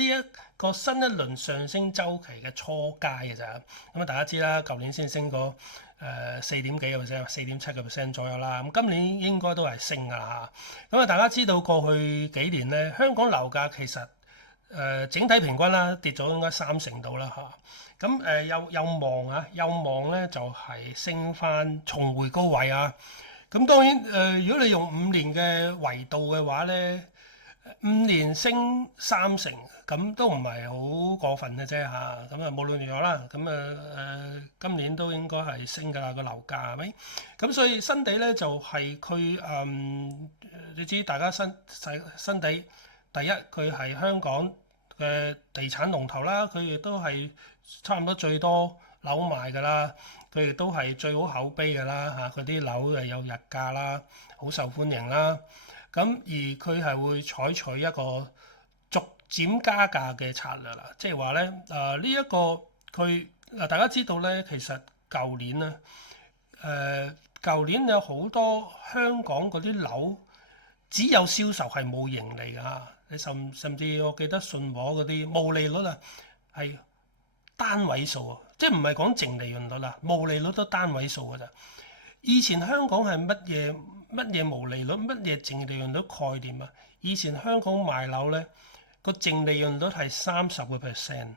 一個新一輪上升週期嘅初階嘅咋。咁啊，大家知啦，舊年先升過4點幾個 percent、4.7% 左右啦。咁今年應該都係升㗎啦嚇。咁啊，大家知道過去幾年咧，香港樓價其實整體平均啦跌咗應該30%到啦嚇。咁有望咧就係升翻重回高位啊。咁當然如果你用5年嘅維度嘅話咧，5年升30%，咁都唔係好過分嘅啫嚇。咁啊，無論如何啦，咁今年都應該係升㗎啦個樓價係咪？咁所以新地咧就係佢你知大家新地第一佢係香港嘅地產龍頭啦，佢亦都係差唔多最多樓賣㗎啦，佢亦都係最好口碑㗎啦嚇，佢啲樓誒有日價啦，好受歡迎啦。咁而佢係會採取一個逐漸加價嘅策略啦，即係話咧呢一個佢大家知道咧，其實舊年有好多香港嗰啲樓只有銷售係冇盈利㗎，你甚至我記得信和嗰啲毛利率啊係單位數啊，即係唔係講淨利潤率啊，毛利率都單位數㗎咋。以前香港係乜嘢毛利率，乜嘢淨利潤率概念啊？以前香港賣樓咧個淨利潤率係30%，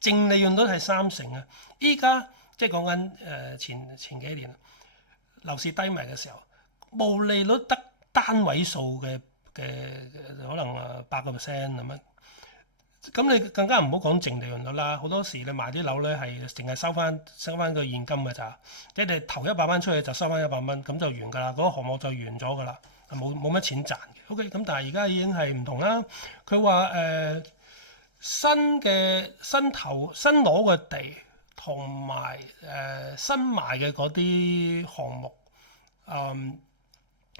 淨利潤率係30%啊。依家即係講緊前幾年樓市低迷嘅時候，毛利率得單位數嘅可能8%咁樣。咁你更加唔好講淨利潤率啦。好多時你賣啲樓咧係淨係收翻個現金㗎咋，即係你投100蚊出去就收翻100蚊，咁就完㗎啦。嗰個項目就完咗㗎啦，冇乜錢賺嘅。OK，咁但係而家已經係唔同啦。佢話新攞嘅地同埋新賣嘅嗰啲項目，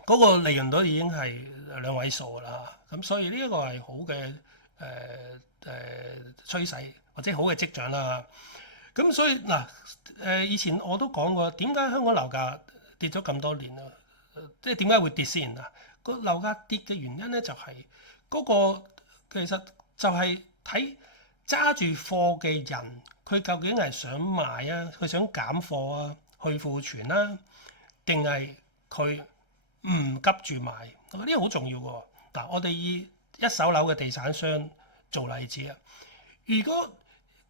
嗰個利潤率已經係2位數㗎啦。咁所以呢一個係好嘅趨勢或者好嘅跡象啦。咁所以嗱以前我都講過，點解香港樓價跌咗咁多年啊？即係點解會跌先啊？個樓價跌嘅原因咧就係嗰個其實就係睇揸住貨嘅人，佢究竟係想賣啊，佢想減貨啊，去庫存啦，定係佢唔急住賣？呢個好重要嘅。嗱，我哋以一手樓嘅地產商做例子啊。如果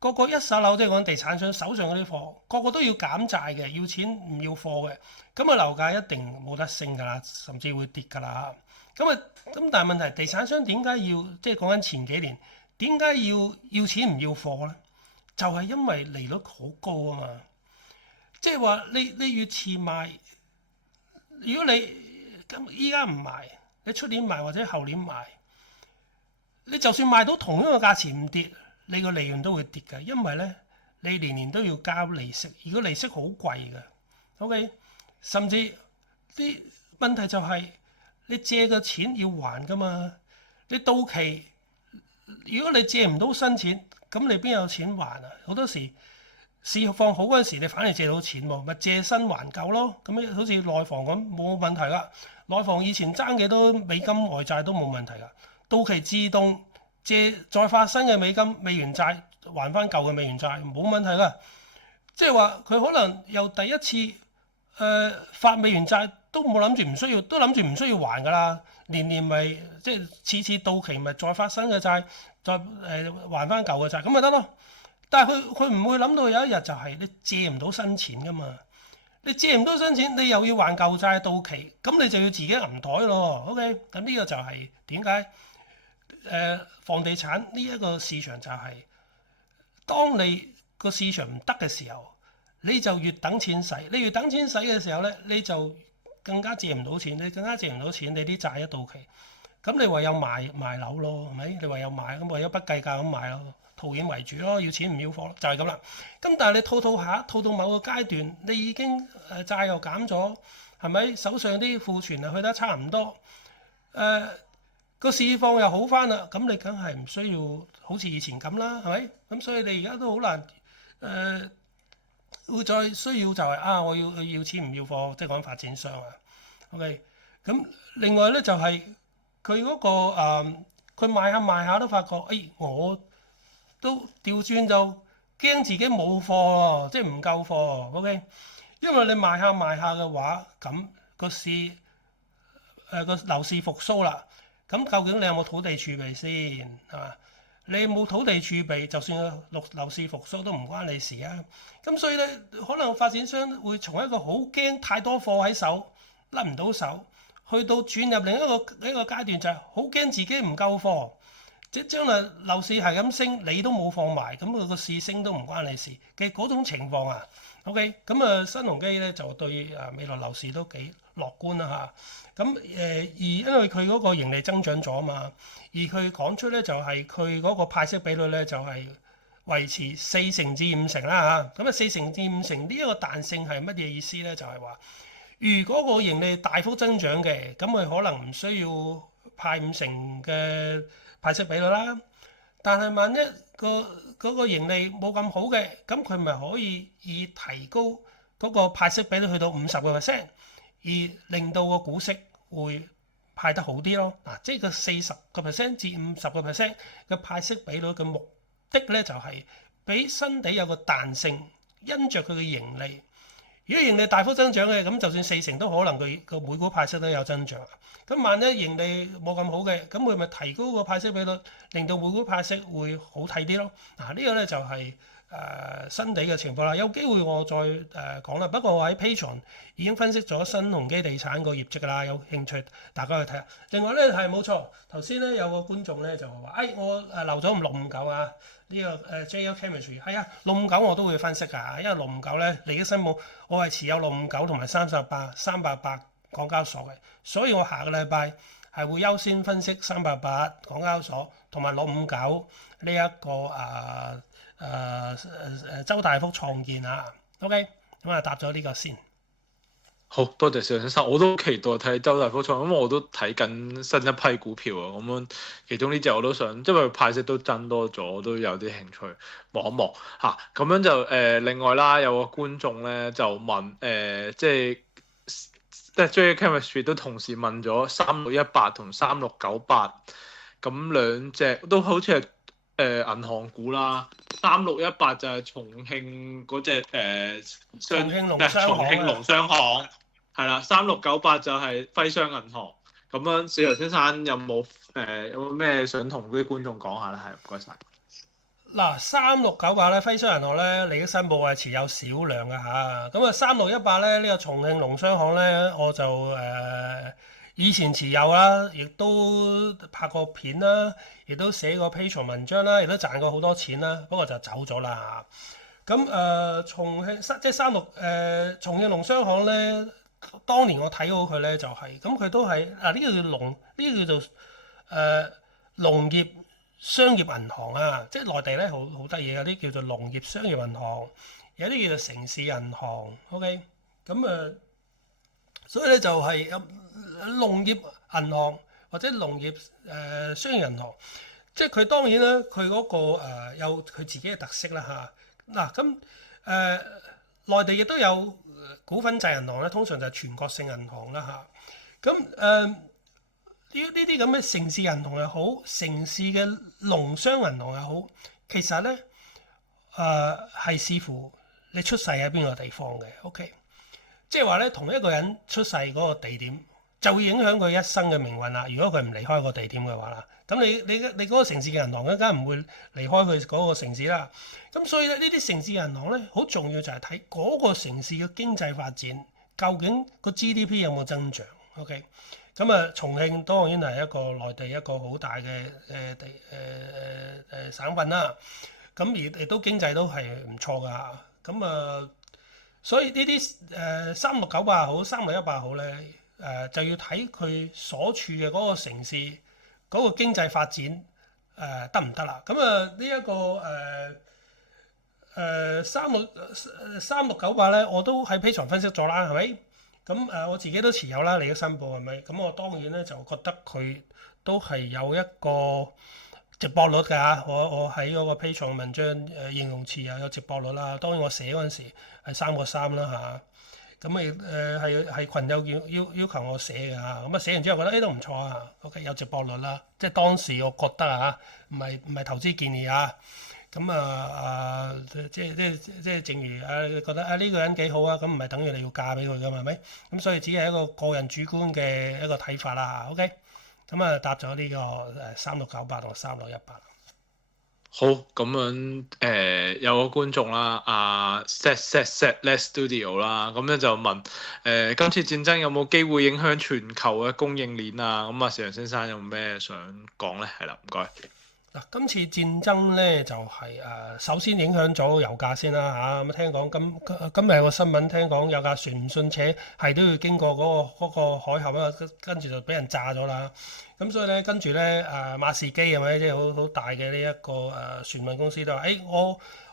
個個一手樓即係講地產商手上嗰啲貨，個個都要減債嘅，要錢唔要貨嘅，咁啊樓價一定冇得升㗎啦，甚至會跌㗎啦。咁但係問題，地產商點解要即係講緊前幾年點解要錢唔要貨咧？就係因為利率好高啊嘛。即係話你越遲賣，如果你咁依家唔賣，你出年賣或者後年賣，你就算賣到同樣嘅價錢唔跌，你個利潤都會跌㗎，因為咧你年年都要交利息，如果利息好貴嘅 ，OK， 甚至啲問題就係你借嘅錢要還㗎嘛，你到期如果你借唔到新錢，咁你邊有錢還啊？好多時市況好嗰陣時，你反而借到錢喎，咪借新還舊咯。咁好似內房咁冇問題㗎，內房以前爭幾多美金外債都冇問題㗎，到期自動借再發新嘅美金美元債還翻舊嘅美元債冇問題㗎。即係話佢可能由第一次發美元債都冇諗住唔需要，都諗住唔需要還㗎啦。年年咪即係次到期咪再發新嘅債，再還翻舊嘅債咁咪得咯。但係佢唔會諗到有一日就係你借唔到新錢㗎嘛。你借唔到新錢，你又要還舊債到期，咁你就要自己揞袋咯。OK，咁呢個就係點解房地產呢一個市場就係、當你個市場唔得嘅時候，你就越等錢使。你越等錢使嘅時候咧，你就更加借唔到錢。你更加借唔到錢，你啲債一到期，咁你唯有賣樓咯，係咪？你唯有賣，咁唯有不計價咁賣咯，套現為主咯，要錢唔要貨咯，就係咁啦。咁但係你套到某個階段，你已經債又減咗，係咪？手上啲庫存啊去得差唔多，個市況又好翻啦，咁你梗係唔需要好似以前咁啦，係咪？咁所以你而家都好難會再需要就係、我要錢唔要貨，即係講發展商啊。OK，咁另外咧就係佢嗰個佢賣下賣下都發覺，我都調轉就驚自己冇貨喎，即係唔夠貨喎。OK，因為你賣下賣下嘅話，咁個市個樓市復甦啦。咁究竟你有冇土地儲備先係嘛？你冇土地儲備，就算樓市復甦都唔關你事啊。咁所以咧，可能發展商會從一個好驚太多貨喺手，甩唔到手，去到轉入另一個階段，就係好驚自己唔夠貨。即係將來樓市係咁升，你都冇貨賣，咁個市升都唔關你事嘅嗰種情況啊。OK，咁新鴻基咧就對未來樓市都幾樂觀啦嚇。咁而因為佢嗰個盈利增長咗嘛，而佢講出咧就係佢嗰個派息比率咧就係維持4成至5成啦嚇。咁4成至5成呢一個彈性係乜嘢意思咧？就係話如果個盈利大幅增長嘅，咁佢可能唔需要派5成嘅派息比率啦。但係萬一嗰個盈利冇咁好嘅，咁佢咪可以以提高嗰個派息比率去到50%，而令到個股息會派得好啲咯。嗱，即係個40%至50%嘅派息比率嘅目的咧，就係俾新地有個彈性，因着佢嘅盈利。如果盈利大幅增長嘅，咁就算4成都可能佢個每股派息都有增長。咁萬一盈利冇咁好嘅，咁佢咪提高個派息比率，令到每股派息會好睇啲咯。嗱，呢個咧就係新地嘅情況啦，有機會我再講啦。不過我喺 Patreon 已經分析咗新鴻基地產個業績㗎啦，有興趣大家去睇下。另外咧係冇錯，頭先咧有個觀眾咧就話：我留咗659啊，呢個JL Chemistry 係啊，659我都會分析㗎，因為659咧利益申報我係持有659同埋388港交所嘅，所以我下個禮拜係會優先分析388港交所同埋659呢一個周大福創建啊 ，OK， 咁啊答咗呢個先。好多謝石先生，我都期待睇周大福創，因為我都睇緊新一批股票啊，咁樣其中呢隻我都想，因為派息都增多咗，我都有啲興趣望一望嚇。咁樣就另外啦，有個觀眾咧就問即係 JL Chemistry 都同時問咗3618同3698，咁兩隻都好似係。銀行股啦，3618就係重慶嗰隻重慶農商行係啦，3698就係輝商銀行。咁樣，小楊先生有冇咩想同啲觀眾講下咧？係唔該晒。嗱，3698咧，輝商銀行咧，利益申報係持有少量嘅嚇。咁啊，3618咧呢個重慶農商行咧，我就以前持有啦，亦都拍過片啦，亦都寫過 Patreon 文章啦，亦都賺過好多錢啦，不過就走咗啦嚇。咁重慶農商行咧，當年我睇好佢咧就係、咁佢都係呢個叫做農業商業銀行啊，即係內地咧好得意嘅，啲叫做農業商業銀行，有啲叫做城市銀行 ，OK， 咁所以咧就係農業銀行或者農業商業銀行，即係佢當然咧，佢嗰個有佢自己嘅特色啦嚇。嗱咁內地亦都有股份制銀行咧，通常就係全國性銀行啦嚇。咁呢啲咁嘅城市銀行又好，城市嘅農商銀行又好，其實咧係視乎你出世喺邊個地方嘅 ，OK。即係話咧，同一個人出世嗰個地點就會影響佢一生嘅命運啦。如果佢唔離開個地點嘅話啦，咁你嗰個城市嘅銀行梗係唔會離開佢嗰個城市啦。咁所以咧，呢啲城市銀行咧，好重要就係睇嗰個城市嘅經濟發展，究竟個 GDP 有冇增長 ？OK。咁啊，重慶當然係一個內地一個好大嘅省份啦。咁而亦都經濟都係唔錯噶。咁所以呢啲3698好3618好咧，就要睇佢所處嘅嗰個城市嗰個經濟發展得唔得啦？咁呢一個3698咧，我都喺 Patreon 分析咗啦，係咪？咁我自己都持有啦，利益申報係咪？咁我當然咧就覺得佢都係有一個值博率㗎。我喺嗰個 Patreon 文章形容詞有值博率啦。當然我寫嗰陣時係3.3啦嚇。咁係群友要求我寫嘅嚇。咁寫完之後覺得都唔錯啊。OK 有值博率啦。即係當時我覺得嚇，唔係投資建議啊。咁即係正如你覺得呢個人幾好啊，咁唔係等於你要嫁俾佢㗎嘛，係咪？咁所以只係一個個人主觀嘅一個睇法啦。OK，咁答咗呢個3698同3618。好，咁樣有個觀眾啦，set less studio 啦，咁咧就問今次戰爭有冇機會影響全球嘅供應鏈啊？咁石楊先生有咩想講咧？係啦，唔該。嗱，今次戰爭咧就係首先影響咗油價先啦嚇。咁聽講今日有個新聞，聽講油價船唔順且係都要經過嗰個海峽啊，跟住就俾人炸咗啦。咁所以咧，跟住咧馬士基係咪即係好大嘅呢一個船運公司都話：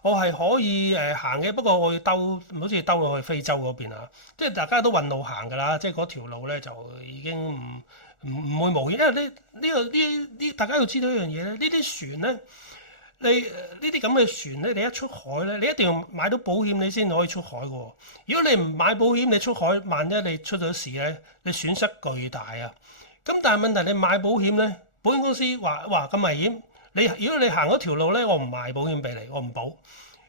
我係可以行嘅，不過我要好似兜落去非洲嗰邊啊。即係大家都運路行㗎啦，即係嗰條路咧就已經唔會冒險，因為呢大家要知道一樣嘢咧，呢啲船咧，你呢啲咁嘅船咧，你一出海咧，你一定要買到保險，你先可以出海嘅喎。如果你唔買保險，你出海，萬一你出咗事咧，你損失巨大啊！咁但係問題你買保險咧，保險公司話：哇咁危險！如果你行嗰條路咧，我唔賣保險俾你，我唔保，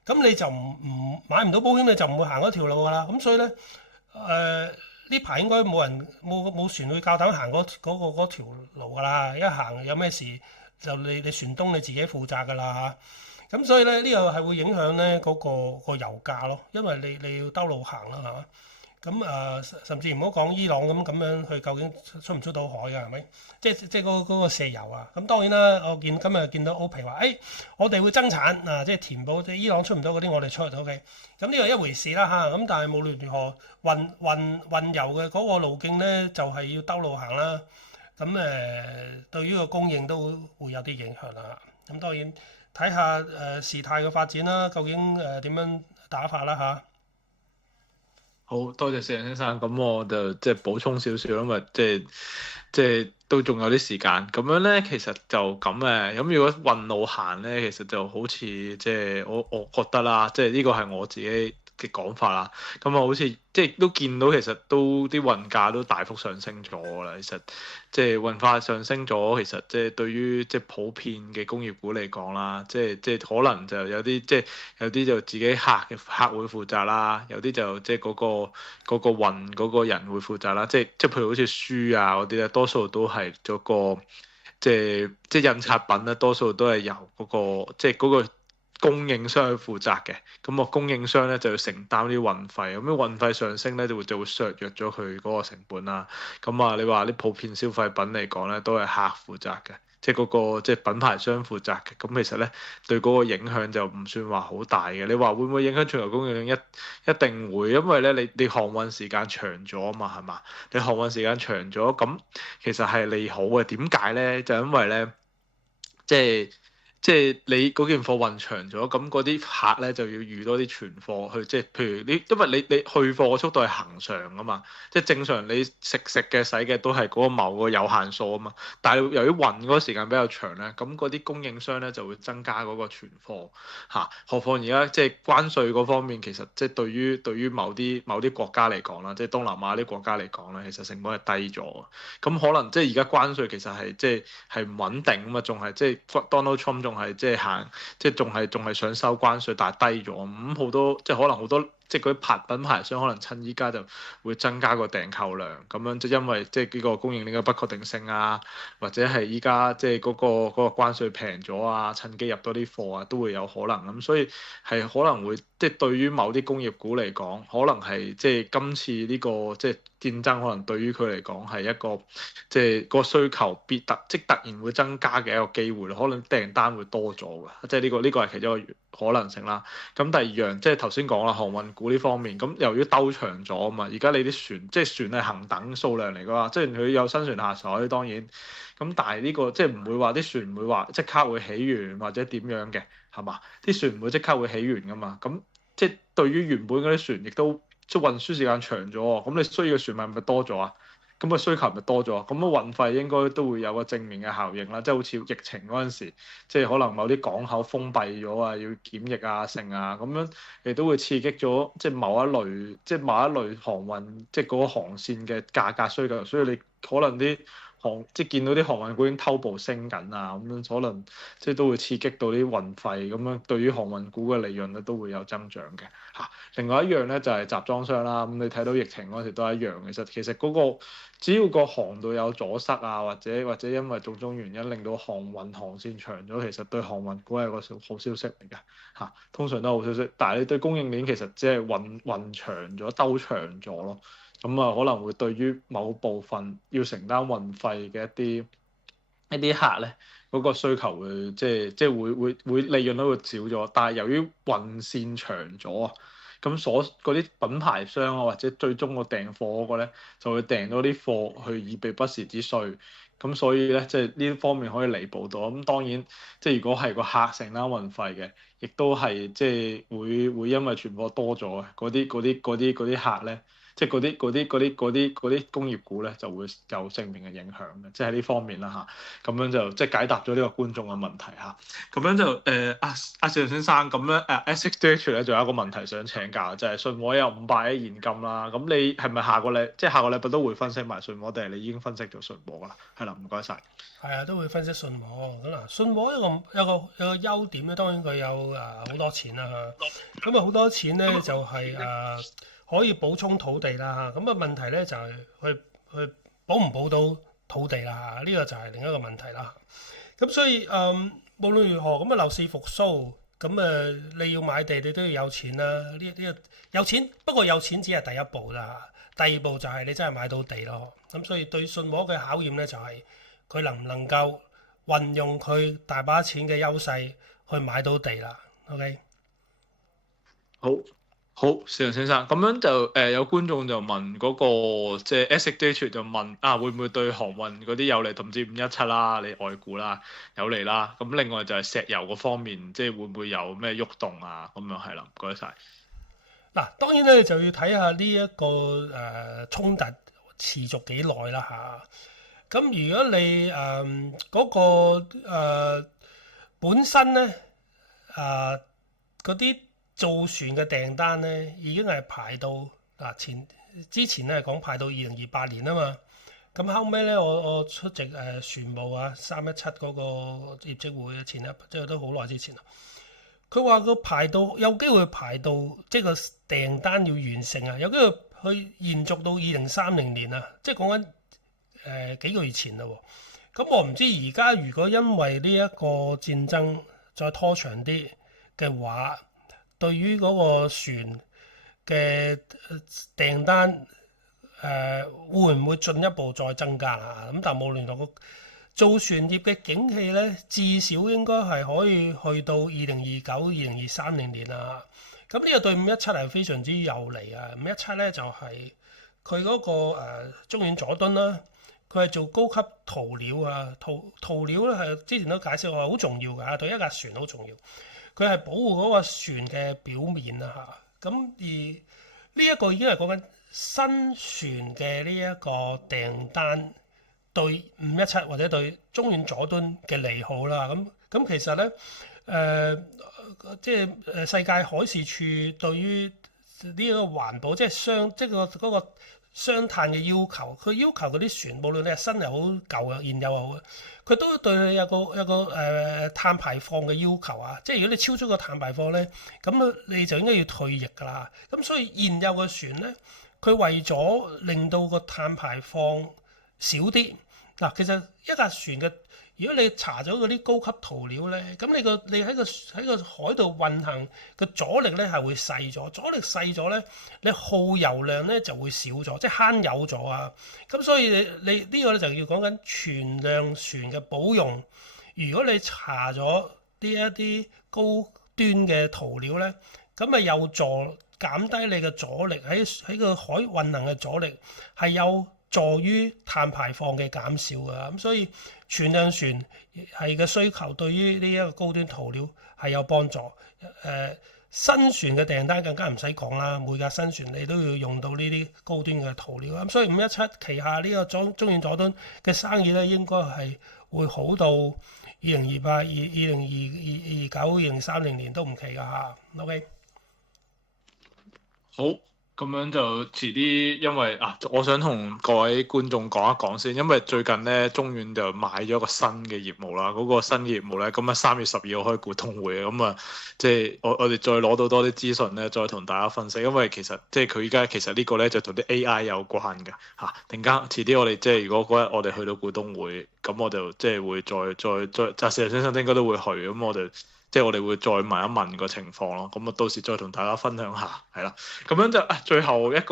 咁你就唔買唔到保險，你就唔會行嗰條路㗎啦。咁所以咧，呢排應該冇船會夠膽行嗰條路㗎啦。一行有咩事就你船東你自己負責㗎啦咁所以咧呢個係會影響咧嗰個油價咯，因為你要兜路行啦嚇。咁甚至唔好講伊朗咁樣，佢究竟出唔出到海㗎？係咪？即係嗰個石油啊。咁當然啦，我今日見到 OPEC 話，我哋會增產啊，即係填補即係伊朗出唔到嗰啲，我哋出嚟 OK。咁呢個一回事啦嚇。咁但係無論如何，運油嘅嗰個路徑咧，就係要兜路行啦。咁對於個供應都會有啲影響啦。咁當然睇下事態嘅發展啦，究竟點樣打法啦嚇。好多謝四人先生，咁我就即係補充少少，因為即係都仲有啲時間。咁樣咧，其實就咁誒。咁如果運路行咧，其實就好似即係我覺得啦，即係呢個係我自己嘅講法啦。咁啊，好似即係都見到其實都啲運價都大幅上升咗啦。其實即係運價上升咗，其實即係對於即係普遍嘅工業股嚟講啦，即係可能就有啲即係有啲就自己客會負責啦，有啲就即係嗰個運嗰個人會負責啦。即係譬如好似書啊嗰啲咧，多數都係嗰個即係印刷品咧，多數都係由嗰個即係嗰個供應商去負責嘅。咁個供應商咧就要承擔啲運費，咁啲運費上升咧就會削弱咗佢嗰個成本啦。咁啊，你話啲普遍消費品嚟講咧，都係客負責嘅，即係嗰個即係品牌商負責嘅。咁其實咧對嗰個影響就唔算話好大嘅。你話會唔會影響全球供應鏈？一定會，因為咧你航運時間長咗啊嘛，係嘛？你航運時間長咗，咁其實係利好嘅。點解咧？就因為咧，即係。即係你嗰件貨運長咗，咁嗰啲客咧就要預多啲存貨去，即係譬如因為你去貨嘅速度係恒常噶嘛，即係正常你食嘅使嘅都係嗰個某個有限數啊嘛。但係由於運嗰個時間比較長咧，咁嗰啲供應商咧就會增加嗰個存貨嚇。何況而家即係關稅嗰方面，其實即係對於某啲國家嚟講啦，即係東南亞啲國家嚟講咧，其實成本係低咗。咁可能即係而家關稅其實係即係唔穩定啊嘛，仲係即係 Donald Trump 仲係即係行，即係仲係想收關稅，但係低咗。咁好多即係可能好多即係嗰啲品牌商可能趁依家就會增加個訂購量，咁樣即係因為即係呢個供應鏈嘅不確定性啊，或者係依家即係嗰個關稅平咗啊，趁機入多啲貨啊，都會有可能咁，所以係可能會即係對於某啲工業股嚟講，可能係即係今次呢個即係戰爭，可能對於佢嚟講係一個即係個需求即突然會增加嘅一個機會咯，可能訂單會多咗㗎，即係呢個係其中一個可能性啦。咁第二樣即係頭先講啦，航運股呢方面，咁由於兜長咗啊嘛，而家你啲船即係船係恒等數量嚟㗎嘛，即係佢有新船下水當然，咁但係呢個即係唔會話啲船唔會話即刻會起完或者點樣嘅，係嘛？啲船唔會即刻會起完㗎嘛，咁即係對於原本嗰啲船亦都即係運輸時間長咗，咁你需要嘅船咪多咗啊？咁個需求咪多咗，咁個運費應該都會有個正面嘅效應啦。即係好似疫情嗰陣時，即係可能某啲港口封閉咗啊，要檢疫啊、剩啊，咁樣亦都會刺激咗即係某一類航運，即係嗰個航線嘅價格需求。所以你可能即係見到啲航運股已經偷步升緊啊，咁樣可能即係都會刺激到啲運費，咁樣對於航運股嘅利潤咧都會有增長嘅嚇。另外一樣咧就係集裝箱啦，咁你睇到疫情嗰時都係一樣。其實嗰個只要個航道有阻塞啊，或者因為種種原因令到航運航線長咗，其實對航運股係個好消息嚟嘅嚇。通常都係好消息，但係你對供應鏈其實只係運長咗、兜長咗咯。咁啊，可能會對於某部分要承擔運費嘅一啲客咧，嗰個需求會即係會利潤都會少咗。但係由於運線長咗啊，咁嗰啲品牌商啊，或者最終個訂貨嗰個咧，就會訂多啲貨去以備不時之需。咁所以咧，即係呢方面可以彌補到。咁當然，即係如果係個客承擔運費嘅，亦都係即係會因為存貨多咗嘅嗰啲客咧。即係嗰啲工業股咧就會有正面嘅影響嘅，即係呢方面啦嚇。咁樣就即係解答咗呢個觀眾嘅問題嚇。咁樣就阿邵先生咁樣SXDH 咧，仲有一個問題想請教，就係信和有500億現金啦。咁你係咪下個禮拜都會分析埋信和，定係你已經分析咗信和㗎啦？係啦，唔該晒。係啊，都會分析信和咁嗱。信和有個優點咧，當然佢有好多錢啦嚇。咁啊好多錢咧就係可以補充土地啦嚇。咁啊問題咧就係去補唔補到土地啦嚇。呢個就係另一個問題啦。咁所以無論如何咁啊樓市復甦，你要買地，你都要有錢啦。呢個有錢，不過有錢只係第一步啦。第二步就係你真係買到地咯。咁所以對信和嘅考驗咧，就係佢能唔能夠運用佢大把錢嘅優勢去買到地啦。OK。好。好，石陽先生，咁樣就有觀眾就問嗰、個即係 ASIC 就問會唔會對航運嗰啲有利，甚至517啦，你外股啦有利啦。咁另外就係石油嗰方面，即係會唔會有咩喐動啊？咁樣係啦，唔該晒。嗱，當然咧就要睇下呢一個衝突持續幾耐啦嚇。咁如果你嗰個本身咧嗰啲造船嘅訂單咧已經係排到之前咧係講排到2028年啊嘛。咁後尾咧我出席船務317嗰個業績會前即係都好耐之前啦。佢話佢排到有機會排到即係個訂單要完成啊，有機會去延續到2030年啊，即係講緊幾個月前啦。咁我唔知而家如果因為呢一個戰爭再拖長啲嘅話，對於嗰個船嘅訂單會唔會進一步再增加啊？咁但係無論個造船業嘅景氣咧，至少應該係可以去到2029、2030年啊。咁呢個對517係非常之有利啊。517咧就係佢嗰個中遠佐敦啦，佢係做高級塗料啊。塗料咧係之前都解釋過好重要㗎，對一架船好重要。佢係保護嗰個船嘅表面啊嚇。咁而呢一個已經係講緊新船嘅呢一個訂單對517或者對中遠佐敦嘅利好啦。咁其實咧即係世界海事處對於呢個環保即係嗰個雙碳嘅要求，佢要求嗰啲船，無論你係新又好舊啊，現有又好，佢都對你有個碳排放嘅要求啊。即係如果你超出個碳排放咧，咁你就應該要退役㗎啦。咁所以現有嘅船咧，佢為咗令到個碳排放少啲，其實一架船嘅，如果你搽咗嗰啲高級塗料咧，咁你喺個海度運行個阻力咧係會細咗，阻力細咗咧，你耗油量咧就會少咗，即係慳油咗啊！咁所以你呢個咧就要講緊全量船嘅保用。如果你搽咗呢一啲高端嘅塗料咧，咁咪有助減低你嘅阻力，喺個海運行嘅阻力係有助於碳排放嘅減少㗎。咁所以全量船係嘅需求對於呢一個高端塗料係有幫助。新船嘅訂單更加唔使講啦，每架新船你都要用到呢啲高端嘅塗料。咁所以517旗下呢個中遠佐敦嘅生意咧，應該係會好到2028、2029、2030年都唔奇㗎嚇。OK。好，咁樣就遲啲，因為我想同各位觀眾講一講先，因為最近咧中遠就買咗個新嘅業務啦，嗰個新業務咧，咁3月12號開股東會，咁即係我哋再攞到多啲資訊咧，再同大家分析，因為其實即係佢依家其實呢個咧就同啲 AI 有關嘅嚇。突然間遲啲我哋即係如果嗰日我哋去到股東會，咁我就即係會再石先生應該都會去，咁我哋。即係我哋會再問一問個情況咯，咁到時再同大家分享下，係啦。咁樣就最後應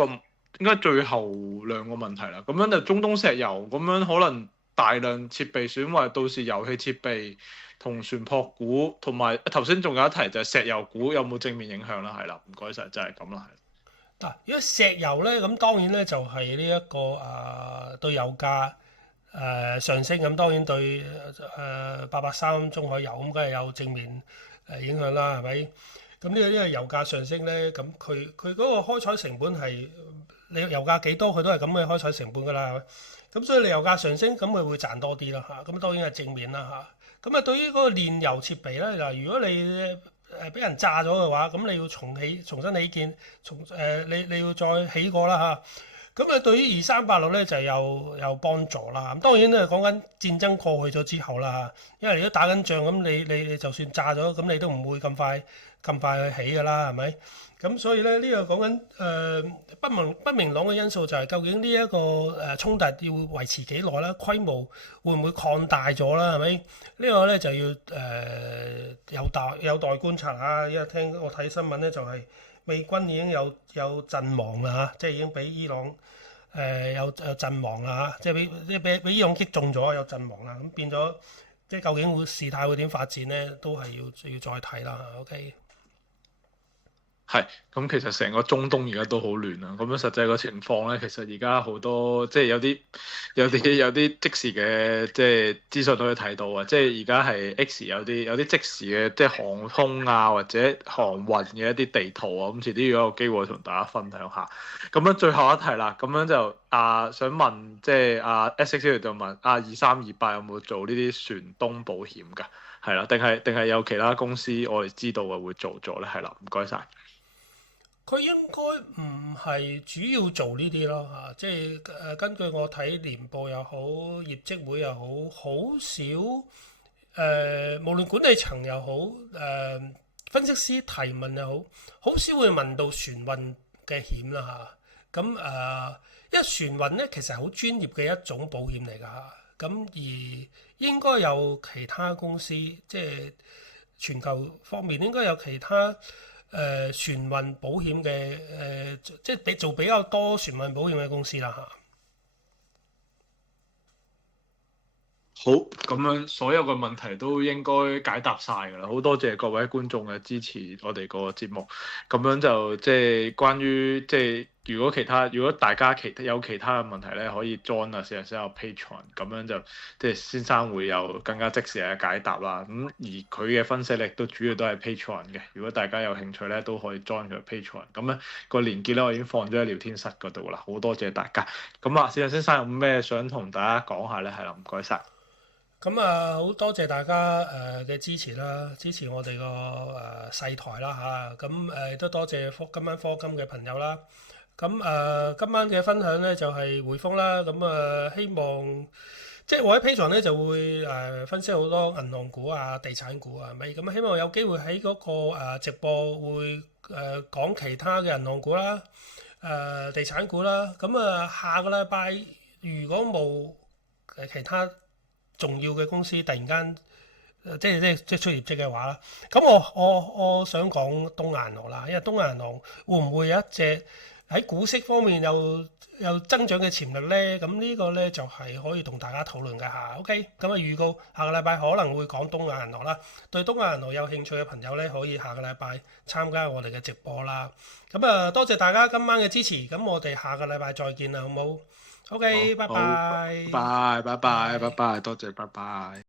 該最後兩個問題啦。咁樣就中東石油，咁樣可能大量設備損壞，到時油氣設備同船舶股，同埋頭先仲有一題就係石油股有冇正面影響啦？係啦，唔該晒，就係咁啦。如果石油咧，咁當然咧就係呢一個對油價上升，咁當然對883中海油咁梗係有正面影響啦，係咪？咁呢個因為油價上升咧，咁佢嗰個開採成本係你油價幾多，佢都係咁嘅開採成本㗎啦，係咪？咁所以你油價上升，咁佢會賺多啲啦嚇。咁當然係正面啦嚇。咁對於嗰個煉油設備咧，嗱，如果你俾人炸咗嘅話，咁你要重新起建，你要再起過啦嚇。咁啊，對於2386咧就有幫助啦。咁當然咧講緊戰爭過去咗之後啦，因為你都打緊仗，咁你就算炸咗，咁你都唔會咁快去起㗎啦，係咪？咁所以咧呢個講緊不明朗嘅因素就係究竟呢一個衝突要維持幾耐啦，規模會唔會擴大咗啦，係咪？呢個咧就要有待觀察啊！因為我睇新聞咧就係美軍已經有陣亡啦嚇，即係已經俾伊朗有陣亡啦嚇，即係俾伊朗擊中咗有陣亡啦，咁變咗即係究竟事態會點發展咧，都係要再睇啦。OK。係，咁其實成個中東而家都好亂啊！咁樣實際個情況咧，其實而家好多即係有啲即時嘅即係資訊都可以睇到啊！即係而家係 X 有啲即時嘅即係航空啊或者航運嘅一啲地圖啊，咁遲啲如果有機會同大家分享下。咁樣最後一題啦，咁樣就想問即係SX 就問2328有冇做呢啲船東保險㗎？係啦，定係有其他公司我哋知道嘅會做咗咧？係啦，唔該晒。佢應該唔係主要做呢啲咯嚇，即係根據我睇年報又好，業績會又好，好少無論管理層又好，分析師提問又好，好少會問到船運嘅險啦嚇。咁因為船運咧其實係好專業嘅一種保險嚟㗎嚇，咁而應該有其他公司，即係全球方面應該有其他。船運保險嘅即係做比較多船運保險嘅公司啦嚇。好，咁樣所有嘅問題都應該解答晒㗎啦，好多謝各位觀眾嘅支持我哋個節目。咁樣就即係關於即係如果大家有其他嘅問題咧，可以 join 啊，試下有 Patreon，咁樣就即係先生會有更加即時嘅解答啦。咁而佢嘅分析力都主要都係 Patreon 嘅。如果大家有興趣咧，都可以 join 佢 Patreon。咁咧個連結咧我已經放咗喺聊天室嗰度啦。好多謝大家。咁啊，先生有咩想同大家講下咧？係啦，唔該晒。咁好多謝大家嘅支持啦，支持我哋個細台啦嚇。咁都多謝今晚科金嘅朋友啦。咁今晚嘅分享咧就係匯豐啦。咁希望即係我喺 Patreon 咧就會分析好多銀行股啊、地產股啊，係咪？咁希望有機會喺嗰個直播會講其他嘅銀行股啦、地產股啦。咁下個禮拜如果冇其他重要嘅公司突然間即係出業績嘅話啦，咁我想講東亞銀行啦，因為東亞銀行會唔會有一隻喺股息方面有增長嘅潛力呢？咁呢個呢，就係可以同大家討論嘅嚇。OK，咁預告下個禮拜可能會講東亞銀行啦。對東亞銀行有興趣嘅朋友呢，可以下個禮拜參加我哋嘅直播啦。咁多謝大家今晚嘅支持，咁我哋下個禮拜再見啦，好冇？OK，拜拜。拜拜，多謝，拜拜。